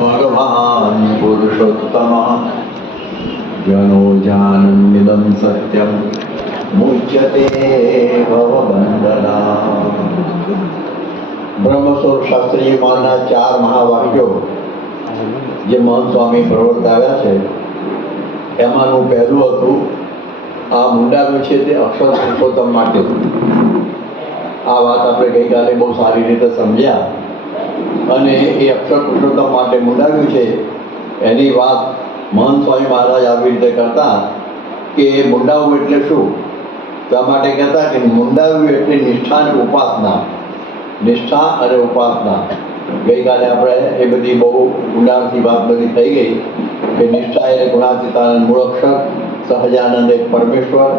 भगवान् पुरुषोत्तमः जनो जानन्निदं सत्यं मुच्यते भवबन्धना। બ્રહ્મસ્વરૂપ શાસ્ત્રીજીમાંના 4 મહાવાક્યો જે મહંત સ્વામી પ્રવર્તાવ્યા છે એમાંનું પહેલું હતું આ મુંડાનું છે તે અક્ષર પુરુષોત્તમ માટે. આ વાત આપણે ગઈકાલે બહુ સારી રીતે સમજ્યા અને એ અક્ષર પુરુષોત્તમ માટે મુંડાવ્યું છે એની વાત મહંત સ્વામી મહારાજ આવી રીતે કરતા કે મુંડાવવું એટલે શું, તો આ માટે કહેતા કે મુંડાવવું એટલે નિષ્ઠા અને ઉપાસના. નિષ્ઠા અને ઉપાસના ગઈકાલે આપણે એ બધી બહુ ઊંડાણથી વાત બધી થઈ ગઈ કે નિષ્ઠા એટલે ગુણાતીતાનંદ મૂળ અક્ષર, સહજાનંદ એક પરમેશ્વર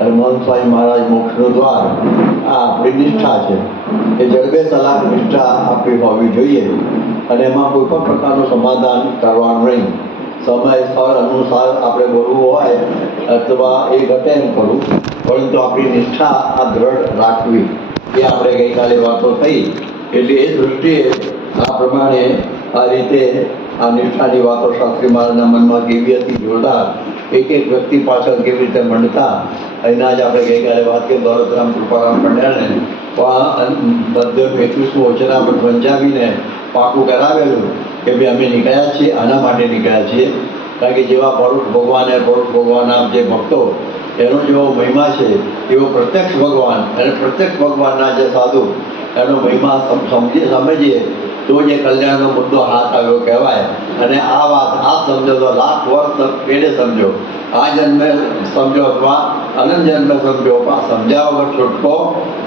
અને મહંત સ્વામી મહારાજ મોક્ષનું દ્વાર. આ આપણી નિષ્ઠા છે. એ જડબે સલાહ નિષ્ઠા આપણી હોવી જોઈએ અને એમાં કોઈ પણ પ્રકારનું સમાધાન કરવાનું નહીં. સમય સ્થળ અનુસાર આપણે બોલવું હોય અથવા એ ઘટે એમ કરવું, પરંતુ આપણી નિષ્ઠા આ દ્રઢ રાખવી એ આપણે ગઈકાલે વાતો થઈ. એટલે એ દૃષ્ટિએ આ પ્રમાણે આ રીતે આ નિષ્ઠાની વાતો શાસ્ત્રી મહારાજના મનમાં કેવી હતી જોરદાર, એક એક વ્યક્તિ પાછળ કેવી રીતે મંડતા એના જ આપણે ગઈકાલે વાત કરી. દોલતરામ કૃપારામ પંડ્યાને 21મું વચનામૃત વંચાવીને પાકું કરાવેલું કે ભાઈ અમે નીકળ્યા છીએ, આના માટે નીકળ્યા છીએ. કારણ કે જેવા પરોક્ષ ભગવાનના જે ભક્તો એનો જેવો મહિમા છે એવો પ્રત્યક્ષ ભગવાન અને પ્રત્યક્ષ ભગવાનના જે સાધુ એનો મહિમા સમજીએ તો જે કલ્યાણનો મુદ્દો હાથ આવ્યો કહેવાય. અને આ વાત આ સમજો તો લાખ વર્ષ પેઢે સમજો, આ જન્મે સમજો અથવા અનંત જન્મે સમજો, પણ સમજ્યા વગર છૂટકો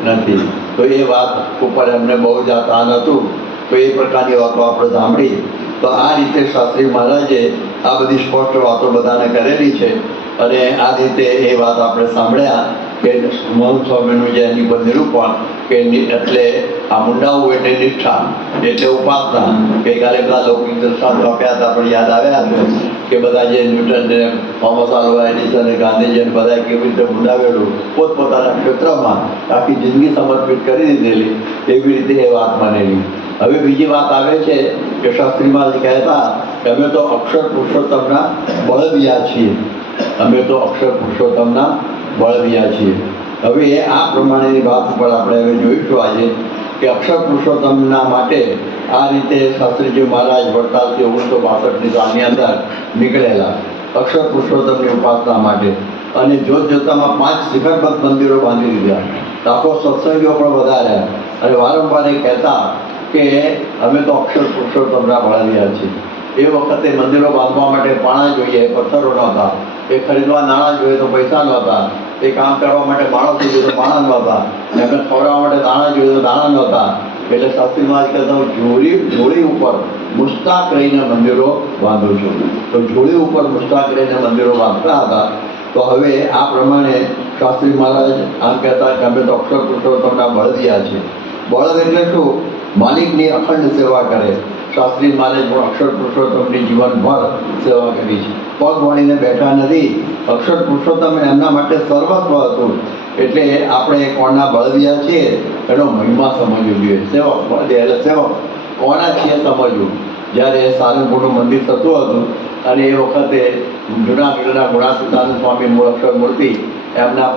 નથી. તો એ વાત ઉપર એમને બહુ જ તાન હતું. તો એ પ્રકારની વાતો આપણે સાંભળી. તો આ રીતે શાસ્ત્રી મહારાજે આ બધી સ્પષ્ટ વાતો બધાને કરેલી છે અને આ રીતે એ વાત આપણે સાંભળ્યા કે મહંત સ્વામીનું જે એની પર નિરૂપણ કે એટલે આ મુંડાવું એટલે નિષ્ઠા એટલે ઉપાસના. ગઈકાલે બધા લૌકિક દ્રષ્ટાંતો આપ્યા હતા પણ યાદ આવ્યા છે કે બધા જે ન્યૂટન ને થોમસ આલ્વા એડિસન ને ગાંધીજી બધા કેવી રીતે મુંડાવેલું પોતપોતાના ક્ષેત્રમાં આખી જિંદગી સમર્પિત કરી દીધેલી, એવી રીતે એ વાત બનેલી. હવે બીજી વાત આવે છે કે શાસ્ત્રીમાં કહેતા અમે તો અક્ષર પુરુષોત્તમના બળદિયા છીએ, અમે તો અક્ષર પુરુષોત્તમના બળદિયા છીએ. હવે આ પ્રમાણેની વાત ઉપર આપણે હવે જોઈશું આજે કે અક્ષર પુરુષોત્તમના માટે આ રીતે શાસ્ત્રીજી મહારાજ વડતાલથી 1962ની સાલની અંદર નીકળેલા અક્ષર પુરુષોત્તમની ઉપાસના માટે. અને જોતજોતામાં 5 શિખરબદ્ધ મંદિરો બાંધી દીધા, આખો સત્સંગીઓ પણ વધાર્યા અને વારંવાર એ કહેતા કે અમે તો અક્ષર પુરુષોત્તમના બળદિયા છીએ. એ વખતે મંદિરો બાંધવા માટે પાણા જોઈએ, પથ્થરો નહોતા. એ ખરીદવા નાણાં જોઈએ તો પૈસા નહોતા. એ કામ કરવા માટે માણસો જોઈએ તો માણસ નહોતા. એમને ખવડાવવા માટે દાણા જોઈએ તો દાણા નહોતા. એટલે શાસ્ત્રીમાં જ કહેતા હું જોડી ઉપર મુસ્તાક રહીને મંદિરો બાંધું છું. તો જોડી ઉપર મુસ્તાક રહીને મંદિરો બાંધતા હતા. તો હવે આ પ્રમાણે શાસ્ત્રી મહારાજ આમ કહેતા કે અમે તો અક્ષર પુરુષોત્તમના બળદિયા છીએ. બળદ એટલે શું? માલિકની અખંડ સેવા કરે. શાસ્ત્રી મહારાજ પણ અક્ષર પુરુષોત્તમની જીવનભર સેવા કરી છે. પગ વળીને બેઠા નથી. અક્ષર પુરુષોત્તમ એમના માટે સર્વસ્વ હતું. એટલે આપણે કોણના બળદિયા છીએ એનો મહિમા સમજવું જોઈએ. સેવક એટલે સેવક કોના છીએ સમજવું. જ્યારે સારંગપુરનું મંદિર થતું હતું અને એ વખતે જૂનાગઢના ગુણાતીતાનંદ સ્વામી મૂળ અક્ષર મૂર્તિ એમના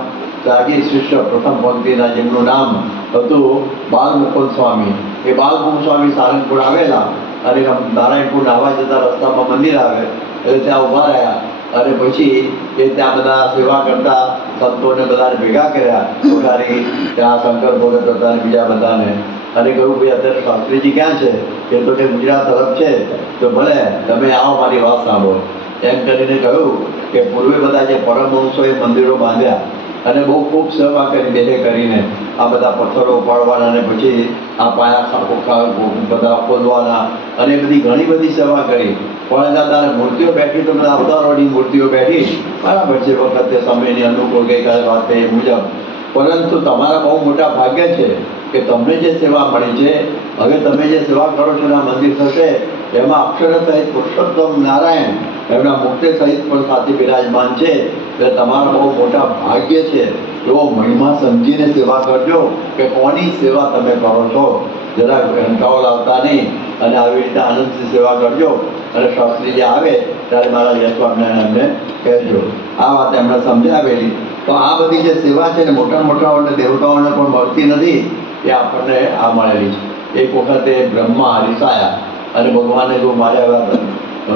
ત્યાગી શિષ્ય પ્રથમ પંક્તિના જેમનું નામ હતું બાલમુકુંદ સ્વામી. એ બાલમુકુંદ સ્વામી સારંગપુર આવેલા અને નારાયણપુર નાહવા જતા રસ્તામાં મંદિર આવે એટલે ત્યાં ઊભા રહ્યા અને પછી એ ત્યાં બધા સેવા કરતા સંતોને બધાને ભેગા કર્યા, કોઠારી ત્યાં શંકર ભગત હતા અને બીજા બધાને, અને કહ્યું ભાઈ અત્યારે શાસ્ત્રીજી ક્યાં છે? એ તો કે ગુજરાત તરફ છે. તો ભલે તમે આવો મારી વાત સાંભળો એમ કરીને કહ્યું કે પૂર્વે બધા જે પરમહંસોએ મંદિરો બાંધ્યા અને બહુ ખૂબ સેવા કરી બેહે કરીને આ બધા પથ્થરો ઉપાડવાના અને પછી આ પાયા બધા ખોદવાના અને બધી ઘણી બધી સેવા કરી. પણ દાદાને મૂર્તિઓ બેઠી તો બધા અવતારોની મૂર્તિઓ બેઠી બરાબર છે વખતે સમયની અનુકૂળ ગઈકાલે વાત થઈ એ મુજબ. પરંતુ તમારા બહુ મોટા ભાગ્ય છે કે તમને જે સેવા મળી છે. હવે તમે જે સેવા કરો છો એના મંદિર થશે એમાં અક્ષર સહિત પુરુષોત્તમ નારાયણ એમના મુક્તિ સહિત પણ સાથે બિરાજમાન છે. એટલે તમારા બહુ મોટા ભાગ્ય છે. એવો મહિમા સમજીને સેવા કરજો કે કોની સેવા તમે કરો છો. જરા ઘંટાઓ લાવતા નહીં અને આવી રીતે આનંદથી સેવા કરજો. અને શાસ્ત્રી જે આવે ત્યારે મારા યશ સ્વામિનારાયણ અમને કહેજો. આ વાત એમણે સમજાવેલી. તો આ બધી જે સેવા છે ને મોટા મોટાઓને દેવતાઓને પણ મળતી નથી, એ આપણને આ મળેલી છે. એક વખતે બ્રહ્મા હરીસાયા અને ભગવાને જો મારે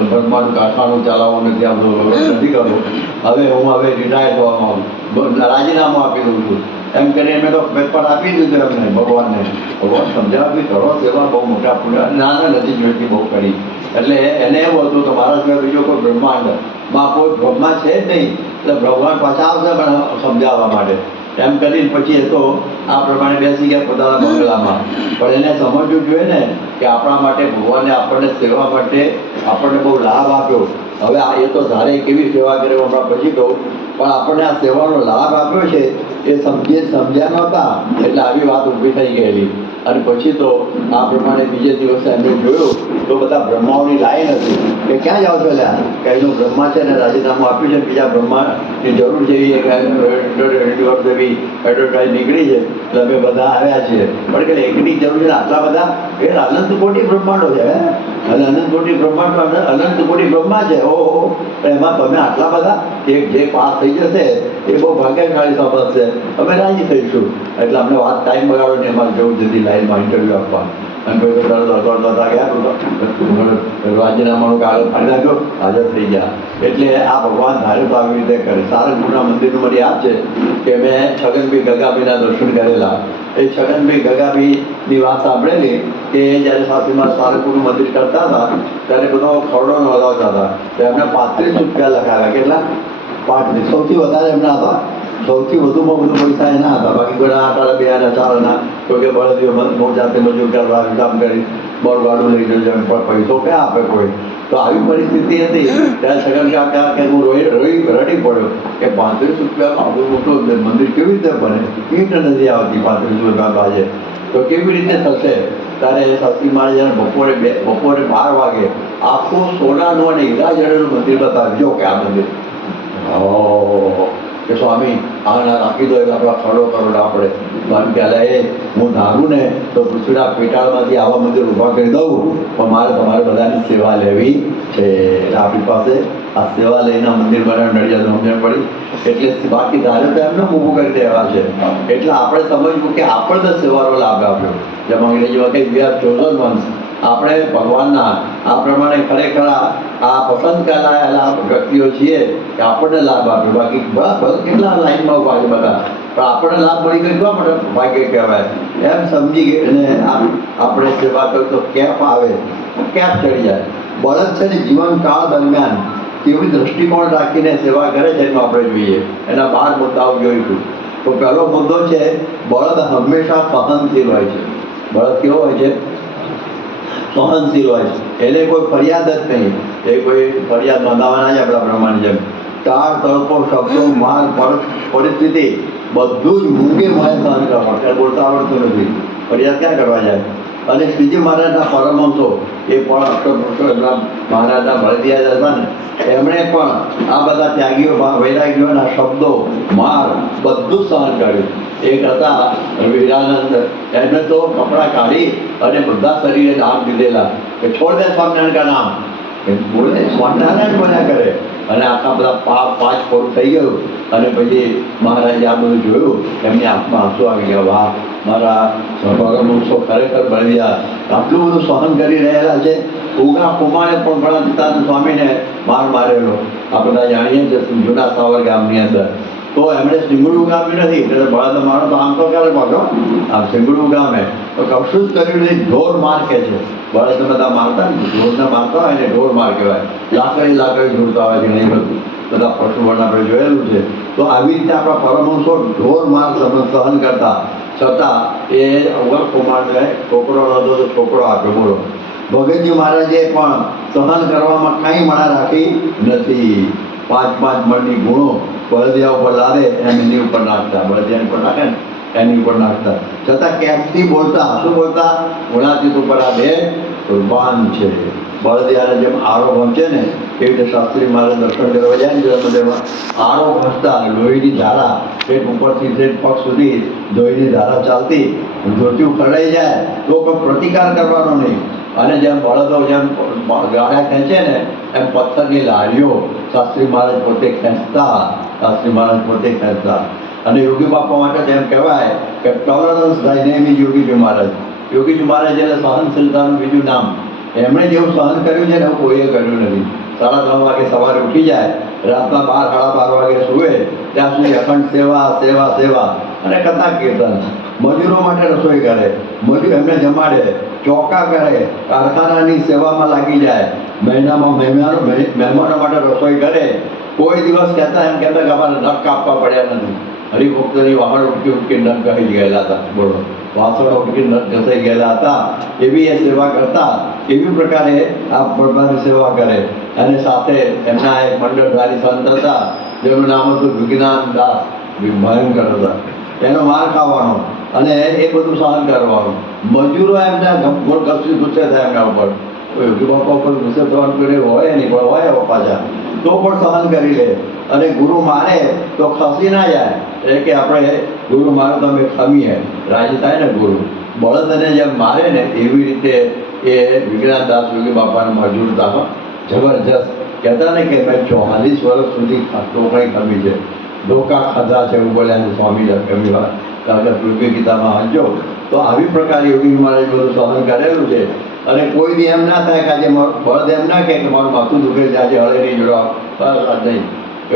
બ્રહ્માનું કારખાનું ચલાવવું નથી, આ બધું નથી કરવું, હવે રિટાયર થવા માંગુ, રાજીનામું આપી દઉં છું એમ કરીને મેં તો પેપર આપી દીધું એમને ભગવાનને. ભગવાન સમજાવી કરો સેવા બહુ મોટા પુણ્ય ના નથી જોઈતી બહુ કરી. એટલે એને એવું હતું કે મારા સિવાય બીજો કોઈ બ્રહ્માંડમાં કોઈ બ્રહ્મા છે જ નહીં, એટલે ભગવાન પાછા આવશે પણ સમજાવવા માટે એમ કરીને પછી એ તો આ પ્રમાણે બેસી ગયા પોતાના બંગલામાં. પણ એને સમજવું જોઈએ ને કે આપણા માટે ભગવાને આપણને સેવા માટે આપણને બહુ લાભ આપ્યો. હવે આ એ તો ધારે કેવી સેવા કરે હમણાં પછી કહું, પણ આપણને આ સેવાનો લાભ આપ્યો છે એ સમજ્યા નહોતા એટલે આવી વાત ઊભી થઈ ગયેલી. અને પછી તો આ પ્રમાણે બીજે દિવસે એમને જોયું તો બધા બ્રહ્માઓની લાઈન હતી કે ક્યાં જાઓ છો લ્યા, કે એનું બ્રહ્મા છે ને રાજીનામું આપ્યું છે, બીજા બ્રહ્માની જરૂર જેવી જેવી એડવર્ટાઈઝ નીકળી છે એટલે અમે બધા આવ્યા છીએ. પણ કે એકની જરૂર છે આટલા બધા, એ અનંત કોટી બ્રહ્માંડો છે અને અનંત કોટી બ્રહ્માંડો અનંત કોટી બ્રહ્મા છે. ઓહો, એમાં તમે આટલા બધા એક જે પાસ થઈ જશે એ બહુ ભાગ્યશાળી સમજશે, અમે રાજી થઈશું. એટલે અમને વાત ટાઈમ બગાડો ને એમાં જવું જલ્દી લાઈનમાં ઇન્ટરવ્યૂ આપવા. અને કોઈ તો તરત ગયા રાજીનામાનું કાગળ ફાડી નાખ્યો, હાજર થઈ ગયા. એટલે આ ભગવાન ધારે તો આવી રીતે કરે. સારંગપુરના મંદિરનું મને યાદ છે કે મેં છગનભાઈ ગગાભીના દર્શન કરેલા. એ છગનભાઈ ગગાભીની વાત સાંભળેલી કે જ્યારે સાસરીમાં સારંગપુરનું મંદિર કરતા હતા ત્યારે બધો ખરડો નોંધાવતા હતા. તો એમને 35 રૂપિયા લખાવ્યા. કેટલા? 35. સૌથી વધારે એમના હતા, સૌથી વધુમાં વધુ પૈસા એના હતા. બાકી કોઈ 8 આના 2 આના 4 આના કોઈ કે બળદીઓ જાતે મજૂર કરવા કામ કરી બળવાડું લઈ જજો પણ પૈસો ક્યાં આપે કોઈ. તો આવી પરિસ્થિતિ હતી ત્યારે છગન કાકા કે હું રડી પડ્યો કે 35 રૂપિયા આવું મોટું મંદિર કેવી રીતે બને, ઈંટ નથી આવતી 35 રૂપિયા બાજે, તો કેવી રીતે થશે? ત્યારે સતી મારે જ્યારે બપોરે 12 વાગે આખું સોનાનું અને હીરા જડેલું મંદિર બતાવજો કે આ મંદિર કે સ્વામી આના રાખી દો એટલે આપણા ખડો કરોડ આપણે કારણ કે એ હું ધારું ને તો પૃથ્વીના પેટાળમાંથી આવા મંદિર ઊભા કરી દઉં, પણ મારે તમારે બધાની સેવા લેવી છે. આપણી પાસે આ સેવા લઈને મંદિર બનાવી નડિયાદ સમજણ પડી. એટલે બાકી ધારે તો એમને ઊભું કરી દેવા છે. એટલે આપણે સમજવું કે આપણને સેવાનો લાભ આપ્યો. જેમ અંગ્રેજી વખતે વી આર ચોઝન વન્સ. આપણે ભગવાનના આ પ્રમાણે ખરેખર આ પસંદ કરાયેલા વ્યક્તિઓ છીએ કે આપણને લાભ આપ્યો. બાકી કેટલા લાઈનમાં ઉભા છે બધા, પણ આપણને લાભ મળી ગયો એટલા માટે ભાગ્ય કહેવાય. એમ સમજી ગઈ અને આપણે સેવા કરીએ તો કેપ આવે, કેપ ચડી જાય. બળદ છે ને જીવનકાળ દરમિયાન કેવી દૃષ્ટિકોણ રાખીને સેવા કરે છે એનું આપણે જોઈએ. એના 12 મુદ્દાઓ જોઈશું. તો પહેલો મુદ્દો છે બળદ હંમેશા સહનશીલ હોય છે. બળદ કેવો હોય છે? સહનશીલ હોય છે. એને કોઈ ફરિયાદ જ નહીં, એ કોઈ ફરિયાદ નોંધાવાના છે આપણા પ્રમાણે. જેમ તાળ તડકો શબ્દો માર પરિસ્થિતિ બધું જ મૂંગે મોએ સહન કરવા, ત્યારે બોલતા આવડતું નથી, ફરિયાદ ક્યાં કરવા જાય. અને શ્રીજી મહારાજના પરમહંસો એ પણ અક્ષરપુરુષો મહારાજના ભળદિયા હતા ને, એમણે પણ આ બધા ત્યાગીઓ વૈરાગીઓના શબ્દો માર બધું સહન કર્યું. એક હતા વીરાનંદ, એમને તો કપડાં કાઢી અને બધા શરીરે નામ દીધેલા કે છોડ દે સ્વામિનારાયણ કા નામ, બોલે સ્વામિનારાયણ બન્યા કરે. અને આખા બધા 5 ફોટ થઈ ગયું. અને પછી મહારાજે આ બધું જોયું, એમની આંખમાં આંસુ આવી ગયા. વાહ, મારા પરમહંસો ખરેખર બળદિયા આટલું બધું સહન કરી રહેલા છે. ઉગા કુમારે પણ ઘણા પિતાના સ્વામીને માર મારેલો આ બધા જાણીએ છીએ જૂના સાવર ગામની અંદર. તો એમણે સિંગડું ગામ્યું નથી, એટલે બળદ મારો તો આમ તો ક્યારે પાછો આમ સિંગડું ગામે તો કશું જ કર્યું નહીં. ઢોર માર કે છે. બળદ બધા મારતા ને ઢોરને મારતા હોય ને ઢોર માર કહેવાય. લાકડી જોડતા હોય છે નહીં બધું બધા પશુઓને આપણે જોયેલું છે. તો આવી રીતે આપણા પરમહંસો ઢોર માર સહન કરતા છતાં એ અવર કુમારને છોકરો નહોતો તો છોકરો આપ્યો. બોલો, ભગતજી મહારાજે પણ સહન કરવામાં કાંઈ મણા રાખી નથી. 5 મણની ગુણો બળદિયા ઉપર લાદે એની ઉપર નાખતા, બળદિયા ઉપર નાખે ને એની ઉપર નાખતા. છતાં કેફથી બોલતા, શું બોલતા? ગુણાતીત ઉપર આ 2 કુરબાન છે. બળદિયાને જેમ આરો પહોંચે ને એ રીતે શાસ્ત્રી મારે દર્શન કરવા જાય ને મંદિરમાં આરો પહોંચતા લોહીની ધારા પેટ ઉપરથી તે પગ સુધી લોહીની ધારા ચાલતી, ધોતિયું ખડાઈ જાય તો કોઈ પ્રતિકાર કરવાનો નહીં. અને જેમ બળદો જેમ ગાડા ખેંચે ને એમ પથ્થરની લારીઓ શાસ્ત્રી મહારાજ પોતે ખેંચતા, શાસ્ત્રી મહારાજ પોતે ખેંચતા. અને યોગી બાપા માટે જેમ કહેવાય કે ટોલરન્સ ડાયનેમિક યોગીજી મહારાજ. યોગીજી મહારાજ એટલે સહનશીલતાનું બીજું નામ. એમણે જેવું સહન કર્યું છે ને એવું કોઈએ કર્યું નથી. 3:30 વાગે સવારે ઉઠી જાય, રાતના 12-12:30 વાગે સૂવે ત્યાં સુધી અખંડ સેવા સેવા સેવા અને કથા કીર્તન. મજૂરો માટે રસોઈ કરે, મજૂર એમને જમાડે, ચોકા કરે, કારખાનાની સેવામાં લાગી જાય, મહિનામાં મહેમાનો માટે રસોઈ કરે. કોઈ દિવસ કહેતા એમ કહેતા કે અમારે નખ કાપવા પડ્યા નથી. હરિભક્તોની વાહણ ઉટકી નખ ઘસી ગયેલા હતા, બોલો વાસણો ઉટકી નખ ઘસાઈ ગયેલા હતા. એવી એ સેવા કરતા, એવી પ્રકારે આ પ્રભાની સેવા કરે. અને સાથે એમના એક મંડળધારી સંત હતા જેનું નામ હતું વિજ્ઞાન દાસ. ભયંકર હતા. એનો માર ખાવાનો અને એ બધું સહન કરવાનું. મજૂરો એમના ગુસ્સે થાય એમના ઉપર. યોગી બાપા ઉપર ગુસ્સે થવાનું કોઈ હોય નહીં, પણ હોય પાછા તો પણ સહન કરી લે. અને ગુરુ મારે તો ખસી ના જાય, એટલે કે આપણે ગુરુ મારે તો અમે ખમીએ, રાજી થાય ને ગુરુ. બળદને જેમ મારે ને એવી રીતે એ વિજ્ઞાન દાસ યોગી બાપાને મજૂર હતા. જબરજસ્ત કહેતા ને કે મેં 44 વર્ષ સુધી ટોકણી ખમી છે, ધોકા ખાધા છે એવું બોલ્યા છે સ્વામી ઘણી વાર. કારણ કે પૃથ્વી ગીતામાં વાંચો તો આવી પ્રકારે યોગી મહારાજ બધું સહન કરેલું છે. અને કોઈ બી એમ ના થાય કે આજે બળદ એમ ના કહે કે મારું માથું દુખે છે આજે હળે નહીં જોડવા નહીં,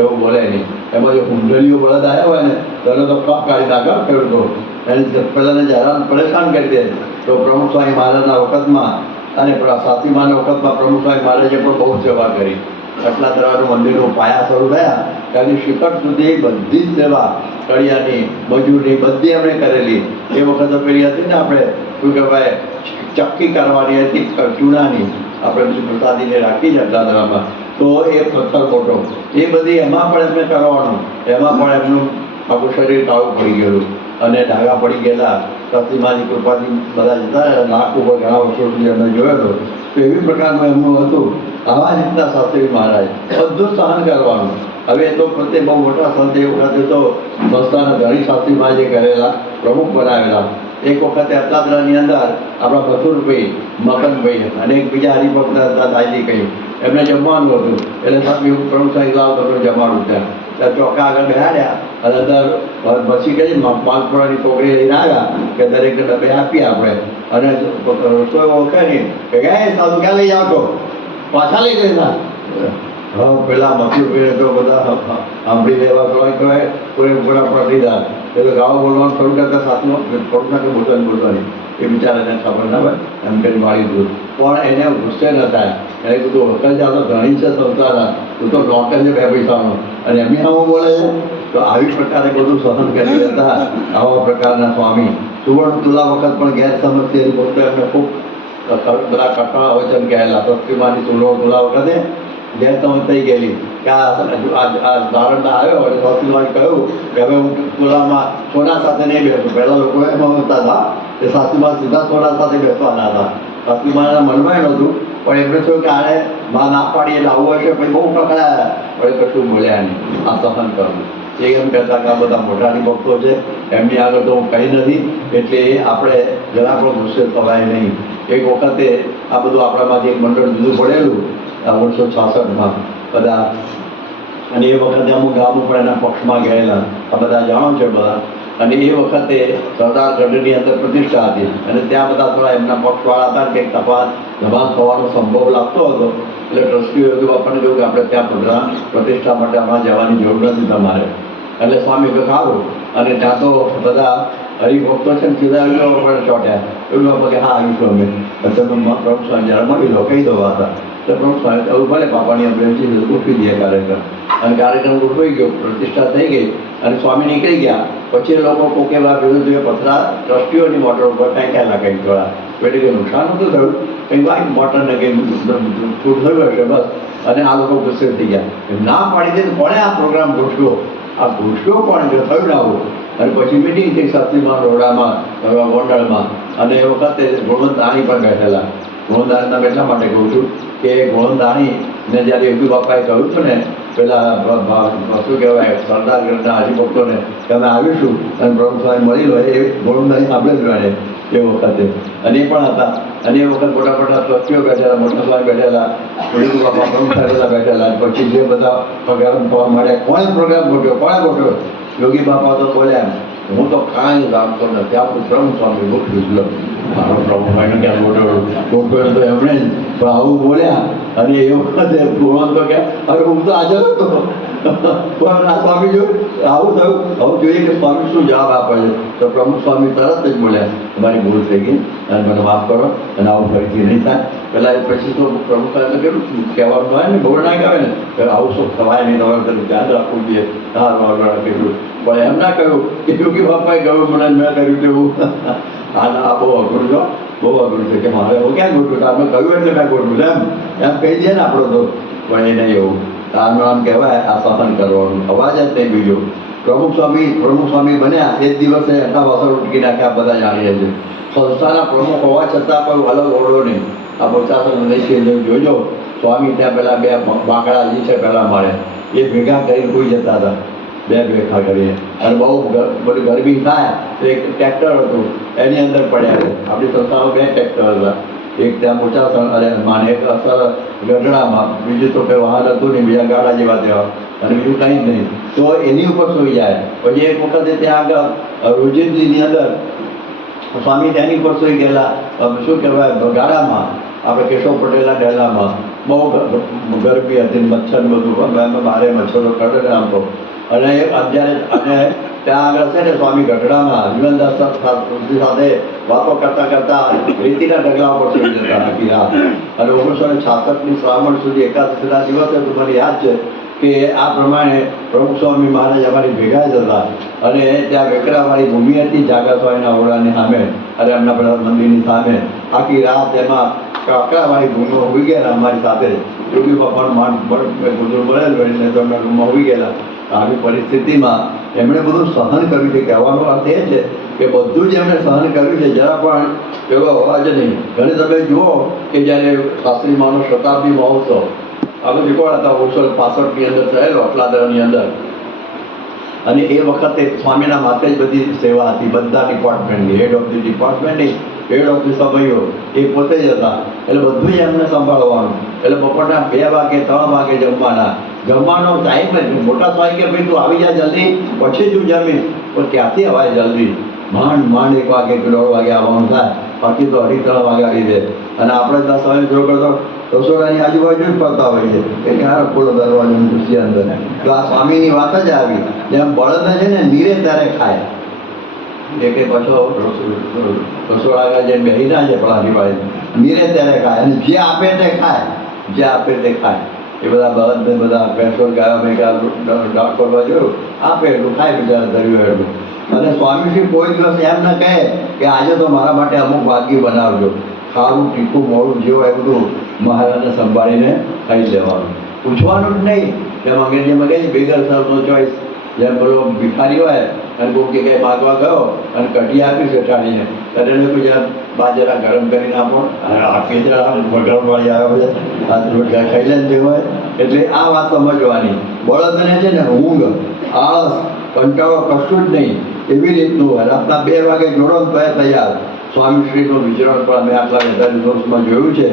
એવું બોલે નહીં. એમાં જો કુંડલીઓ બળદ આવ્યા હોય ને તો એને તો કપ કાઢી નાખે ખેડૂતો, એની પહેલાંને જરાન પરેશાન કરી દે. તો પ્રમુખ સ્વામી મહારાજના વખતમાં અને સાતીમાના વખતમાં પ્રમુખ સ્વામી મહારાજે પણ બહુ સેવા કરી. કટલા તળાવનું મંદિરનું પાયા શરૂ થયા ત્યાંથી શિખર સુધી બધી જ સેવા, કડિયાની, મજૂરની બધી એમણે કરેલી. એ વખતે પેલી હતી ને આપણે શું કહેવાય ચક્કી કરવાની હતી ચૂનાની, આપણે પ્રસાદીને રાખી છે કટલા તળાવમાં. તો એ પથ્થર મોટો એ બધી એમાં પણ એમને કરવાનું. એમાં પણ એમનું આખું શરીર કાળું પડી ગયેલું અને ડાઘા પડી ગયેલા. સતીમાની કૃપાથી બધા જતા નાક ઉપર ઘણા વર્ષો સુધી એમને જોયેલો. તો એવી પ્રકારનું એમનું હતું. આવા જ રીતના શાસ્ત્રી મહારાજ બધું સહન કરવાનું. હવે તો પ્રત્યે બહુ મોટા સંત એ વખતે તો સંસ્થાના ધણી શાસ્ત્રી મહારાજે કરેલા, પ્રમુખ બનાવેલા. એક વખતે અટલાદરાની અંદર આપણા મથુરભાઈ, મકનભાઈ અને એક બીજા હરિભક્ત હતા દાયજી કહ્યું, એમને જમવાનું હતું. એટલે સાહેબ પ્રમુખ સાહેબ લાવ તો જમવાનું ત્યાં ચોકા આગળ બેહાડ્યા અને અંદર પછી કહી પાંચપોળાની છોકરી લઈને આવ્યા કે દરેકને ડબ્બે આપીએ આપણે. અને રસોઈ ઓળખે નહીં કે ગયા સાધુ ક્યાં લઈ જાઓ છો, પાછા લઈ જતા. હા પેલા મથુરભાઈને તો બધા સાંભળી લેવા કહેવાય પૂરેપૂરા પણ લીધા. એ તો ગાળો બોલવાનું શરૂ કરતા સાથમાં થોડુંક ના કે બોલવાની એ બિચારાને ખબર ના હોય એમ કરી વાળી દૂધ. પણ એને ગુસ્સે ન થાય. એને કીધું વખત જાવ તો ઘણી છે સંસ્થાના, તું તો નોકર છે 2 પૈસાનો અને એમની આવું બોલે છે. તો આવી પ્રકારે બધું સહન કરી લેતા આવા પ્રકારના સ્વામી. સુવર્ણ તુલા વખત પણ ગેરસમજથી પોતે એમને ખૂબ બધા કટાળા વચન કહેલા. સસ્તીમાની સુવર્ણ તુલા વખતે ગેરસમજ થઈ ગયેલી કે આ ધારણના આવ્યો અને સસ્તીમાને કહ્યું કે હવે હું તુલામાં સોના સાથે નહીં બેસું. પહેલાં લોકો એમ હોતા હતા કે સાસુમાં સીધા સોના સાથે બેસવાના હતા. સાસુમાના મનમાં નહોતું, પણ એમણે થયું કે આને માં ના પાડી એટલે આવું હશે. પછી બહુ પકડાયા, પણ કશું બોલ્યા નહીં. આ સહન કરવું એ એમ કહેતા કે આ બધા મોટાની ભક્તો છે, એમની આગળ તો હું કંઈ નથી, એટલે આપણે જરા પણ ગુસ્સે થવાય નહીં. એક વખતે આ બધું આપણામાંથી એક મંડળ જુદું પડેલું 1966માં બધા. અને એ વખતે અમુક ગામો પણ એના પક્ષમાં ગયેલા, આ બધા જાણો છો બધા. અને એ વખતે સરદાર ગઢની અંદર પ્રતિષ્ઠા હતી અને ત્યાં બધા થોડા એમના પક્ષવાળા હતા કે ધમાલ થવાનો સંભવ લાગતો હતો. એટલે ટ્રસ્ટીઓ એવું આપણને કહ્યું કે આપણે ત્યાં પ્રતિષ્ઠા માટે આમાં જવાની જરૂર નથી તમારે. એટલે સ્વામી કે સારું. અને ત્યાં તો બધા હરિભક્તો છે ને સીધા પણ ચોટ્યા. એવું આપણે કે હા આવીશું અમે. તમે પ્રભુ સ્વામી જરા મળી લો, કહી દો હતા. તો પ્રભુ સ્વામી એવું ભલે પાપાની પ્રેમથી ગોઠવી દઈએ કાર્યક્રમ. અને કાર્યક્રમ ગોઠવાઈ ગયો, પ્રતિષ્ઠા થઈ ગઈ અને સ્વામી નીકળી ગયા. પછી એ લોકો કોકેલા વિરુદ્ધ પથરા ટ્રસ્ટીઓની મોટર ઉપર ફેંક્યા કંઈક થોડા. એટલે કંઈ નુકસાન નહોતું થયું, કંઈક વાઈક મોટરને કંઈક ફૂટ થયું હશે બસ. અને આ લોકો ગુસ્સે થઈ ગયા. ના પાડી દે કોણે આ પ્રોગ્રામ ગોઠવ્યો, આ ગોઠવ્યો કોણે જો થયું ના આવું. અને પછી મિટિંગ થઈ શાસ્ત્રીમાં રોડામાં ગોંડલમાં. અને એ વખતે ગુણવંત રાણી પણ બેઠેલા. ગુણવંતાણીના એટલા માટે કહું છું કે ગુણવંતાણીને જ્યારે યોગી બાપાએ કહ્યું હતું ને પેલા શું કહેવાય સરદારગઢના હરિભક્તોને કે અમે આવીશું અને પ્રભુ સ્વામી મળી લો એ ગુણવંતાણી સાંભળેલું એને એ વખતે અને એ પણ હતા અને એ વખત મોટા મોટા ટ્રસ્ટીઓ બેઠેલા મોટા સ્વામી બેઠેલા યોગી બાપા પ્રમુખ સાહેબ બેઠેલા પછી જે બધા પ્રોગ્રામ થવા માંડ્યા કોણે પ્રોગ્રામ ગોઠવ્યો યોગી બાપા તો બોલ્યા હું તો કાંઈ રાખતો નથી આપણું પ્રમુખ સ્વામી ગોઠવ્યું લો મારો પ્રભુ ભાઈને ક્યાં ગોઠવ્યો તો એમણે જ પણ આવું બોલ્યા અને એ વખતે ભગવાન તો કે અરે હું તો હાજર હતો પણ આ સ્વામી જો આવું થયું હવે જોઈએ કે સ્વામી શું જવાબ આપે છે તો પ્રમુખ સ્વામી તરત જ બોલ્યા તમારી ભૂલ થઈ ગઈ અને મને માફ કરો અને આવું ફરીથી નહીં થાય પહેલાં પછી તો પ્રમુખ સાહેબ કેટલું કહેવાનું હોય ને બહુ ના કહેવાય ને આવું શું થવાય નહીં તમારે બધું ધ્યાન રાખવું જોઈએ સારું કેટલું પણ એમ ના કહ્યું કે યોગી બાપાએ કહ્યું મને મેં કર્યું તેવું આ બહુ અઘરું છો બહુ અઘરું છે કે મારે એવું ક્યાં ગોઠવું તમે કહ્યું એટલે મેં ગોઠવું એમ કહી દઈએ ને આપણો તો પણ એ નહીં એવું આનું આમ કહેવાય આ શાસન કરવાનું અવાજ જ નહીં બીજો પ્રમુખ સ્વામી બન્યા એ જ દિવસે એટલા વાસણ ઉટકી નાખ્યા બધા જાણીએ છીએ સંસ્થાના પ્રમુખ હોવા છતાં પણ અલગ ઓળો નહીં આ બોચાસન નહીં જોજો સ્વામી ત્યાં પેલા બે બાંકડા જે છે પહેલાં મારે એ ભેગા કરીને કોઈ જતા હતા બે ભેગા કરીને અને બહુ બધી ગરમી થાય તો એક ટ્રેક્ટર હતું એની અંદર પડ્યા છે આપણી સંસ્થામાં બે ટ્રેક્ટર હતા એક ત્યાં બોચાસણ અરે માને એક અસર ગઢડામાં બીજું તો કંઈ વાહન હતું નહીં બીજા ગાડા જેવા તેવા અને બીજું કંઈ જ નહીં તો એની ઉપર સૂઈ જાય પછી એક વખતે ત્યાં આગળ રોજિંદીની અંદર સ્વામી તેની ઉપર સૂઈ ગયેલા શું કહેવાય ગાડામાં આપણે કેશવ પટેલના ડેલામાં બહુ ગરમી હતી મચ્છર બધું બારે મચ્છરો કરડે આમ તો અને અત્યારે અને ત્યાં આગળ છે ને સ્વામી ગઢડામાં જીવનદાસ સાથે વાતો કરતાં રીતિના ઢગલા ઉપર સૂઈ જતા આખી રાત અને 1966ની શ્રાવણ સુધી એકાદશીના દિવસે તો મને યાદ છે કે આ પ્રમાણે પ્રમુખ સ્વામી મહારાજ અમારી ભેગા જ હતા અને ત્યાં વેકરાવાળી ભૂમિ હતી જાગા સ્વામીના ઓરડાની સામે અને એમના પેલા મંદિરની સામે આખી રાત એમાં કાકડાવાળી ભૂમિમાં ઉભી ગયેલા અમારી સાથે યોગી બાપાનું ગુજર મળેલું એટલે તો એમના રૂમમાં ઉભી ગયેલા આવી પરિસ્થિતિમાં એમણે બધું સહન કર્યું છે કહેવાનો અર્થ એ છે કે બધું જ એમણે સહન કર્યું છે જરા પણ એવો અવાજ નહીં ઘણી તમે જુઓ કે જ્યારે શાસ્ત્રી માનો શતાબ્દી મહોત્સવ આપણે શીખવાડ હતા 1965ની અંદર થયેલો અટલાદરાની અંદર અને એ વખતે સ્વામીના માથે જ બધી સેવા હતી બધા ડિપાર્ટમેન્ટની હેડ ઓફ ધી ડિપાર્ટમેન્ટની હેડ ઓફ ધી સભ્યો એ પોતે જ હતા એટલે બધું જ એમને સંભાળવાનું એટલે બપોરના 2 વાગે 3 વાગે જમવાનો ટાઈમ જ મોટા સ્વામી કે ભાઈ તું આવી જા જલ્દી પછી તું જમીશ પણ ક્યાંથી અવાય જલ્દી માંડ 1 વાગે કે 1:30 વાગે આવવાનું થાય બાકી તો 2:30 વાગે આવી દે અને આપણે 10 વાગે જો કરતો રસોડાની આજુબાજુ જ ફરતા હોઈએ કે ક્યારે ખોલો દરવાજો ખુશી અંદર તો આ સ્વામીની વાત જ આવી જેમ બળદ છે ને નીરે ત્યારે ખાય એ કંઈ પાછો રસોડા આગળ જે બેહી ના છે પલાઠી પાડી નીરે ત્યારે ખાય અને જે આપે તે ખાય એ બધા બળદને બધા પેટ્રોલ ગાયા ભેગા ડાક કરવા જોયું આપે એટલું ખાય બિચારા ધર્યું એટલું અને સ્વામીશ્રી કોઈ દિવસ એમ ન કહે કે આજે તો મારા માટે અમુક વાનગી બનાવજો ખારું તીખું મોડું જે હોય એ બધું મહારાજને સંભાળીને ખાઈ લેવાનું પૂછવાનું જ નહીં જેમ અંગ્રેજીમાં કહે છે બેગર સર્વનો ચોઈસ જેમ પેલો ભિખારી હોય અને કોઈ કંઈ માગવા ગયો અને કઢી આપી છે ટાળીને ત્યારે એને કોઈ જરા બાજરા ગરમ કરીને આપો અને આપી જરા ગરમવાળી આવે છે આ રોટલા ખાઈ લે જે હોય એટલે આ વાત સમજવાની બળદને છે ને ઊંઘ આળસ કંટાળો કશું જ નહીં એવી રીતનું હોય રાતના 2 વાગે જોડો તો એ તૈયાર સ્વામીશ્રીનું વિચરણ પણ અમે આટલા 45 વર્ષમાં જોયું છે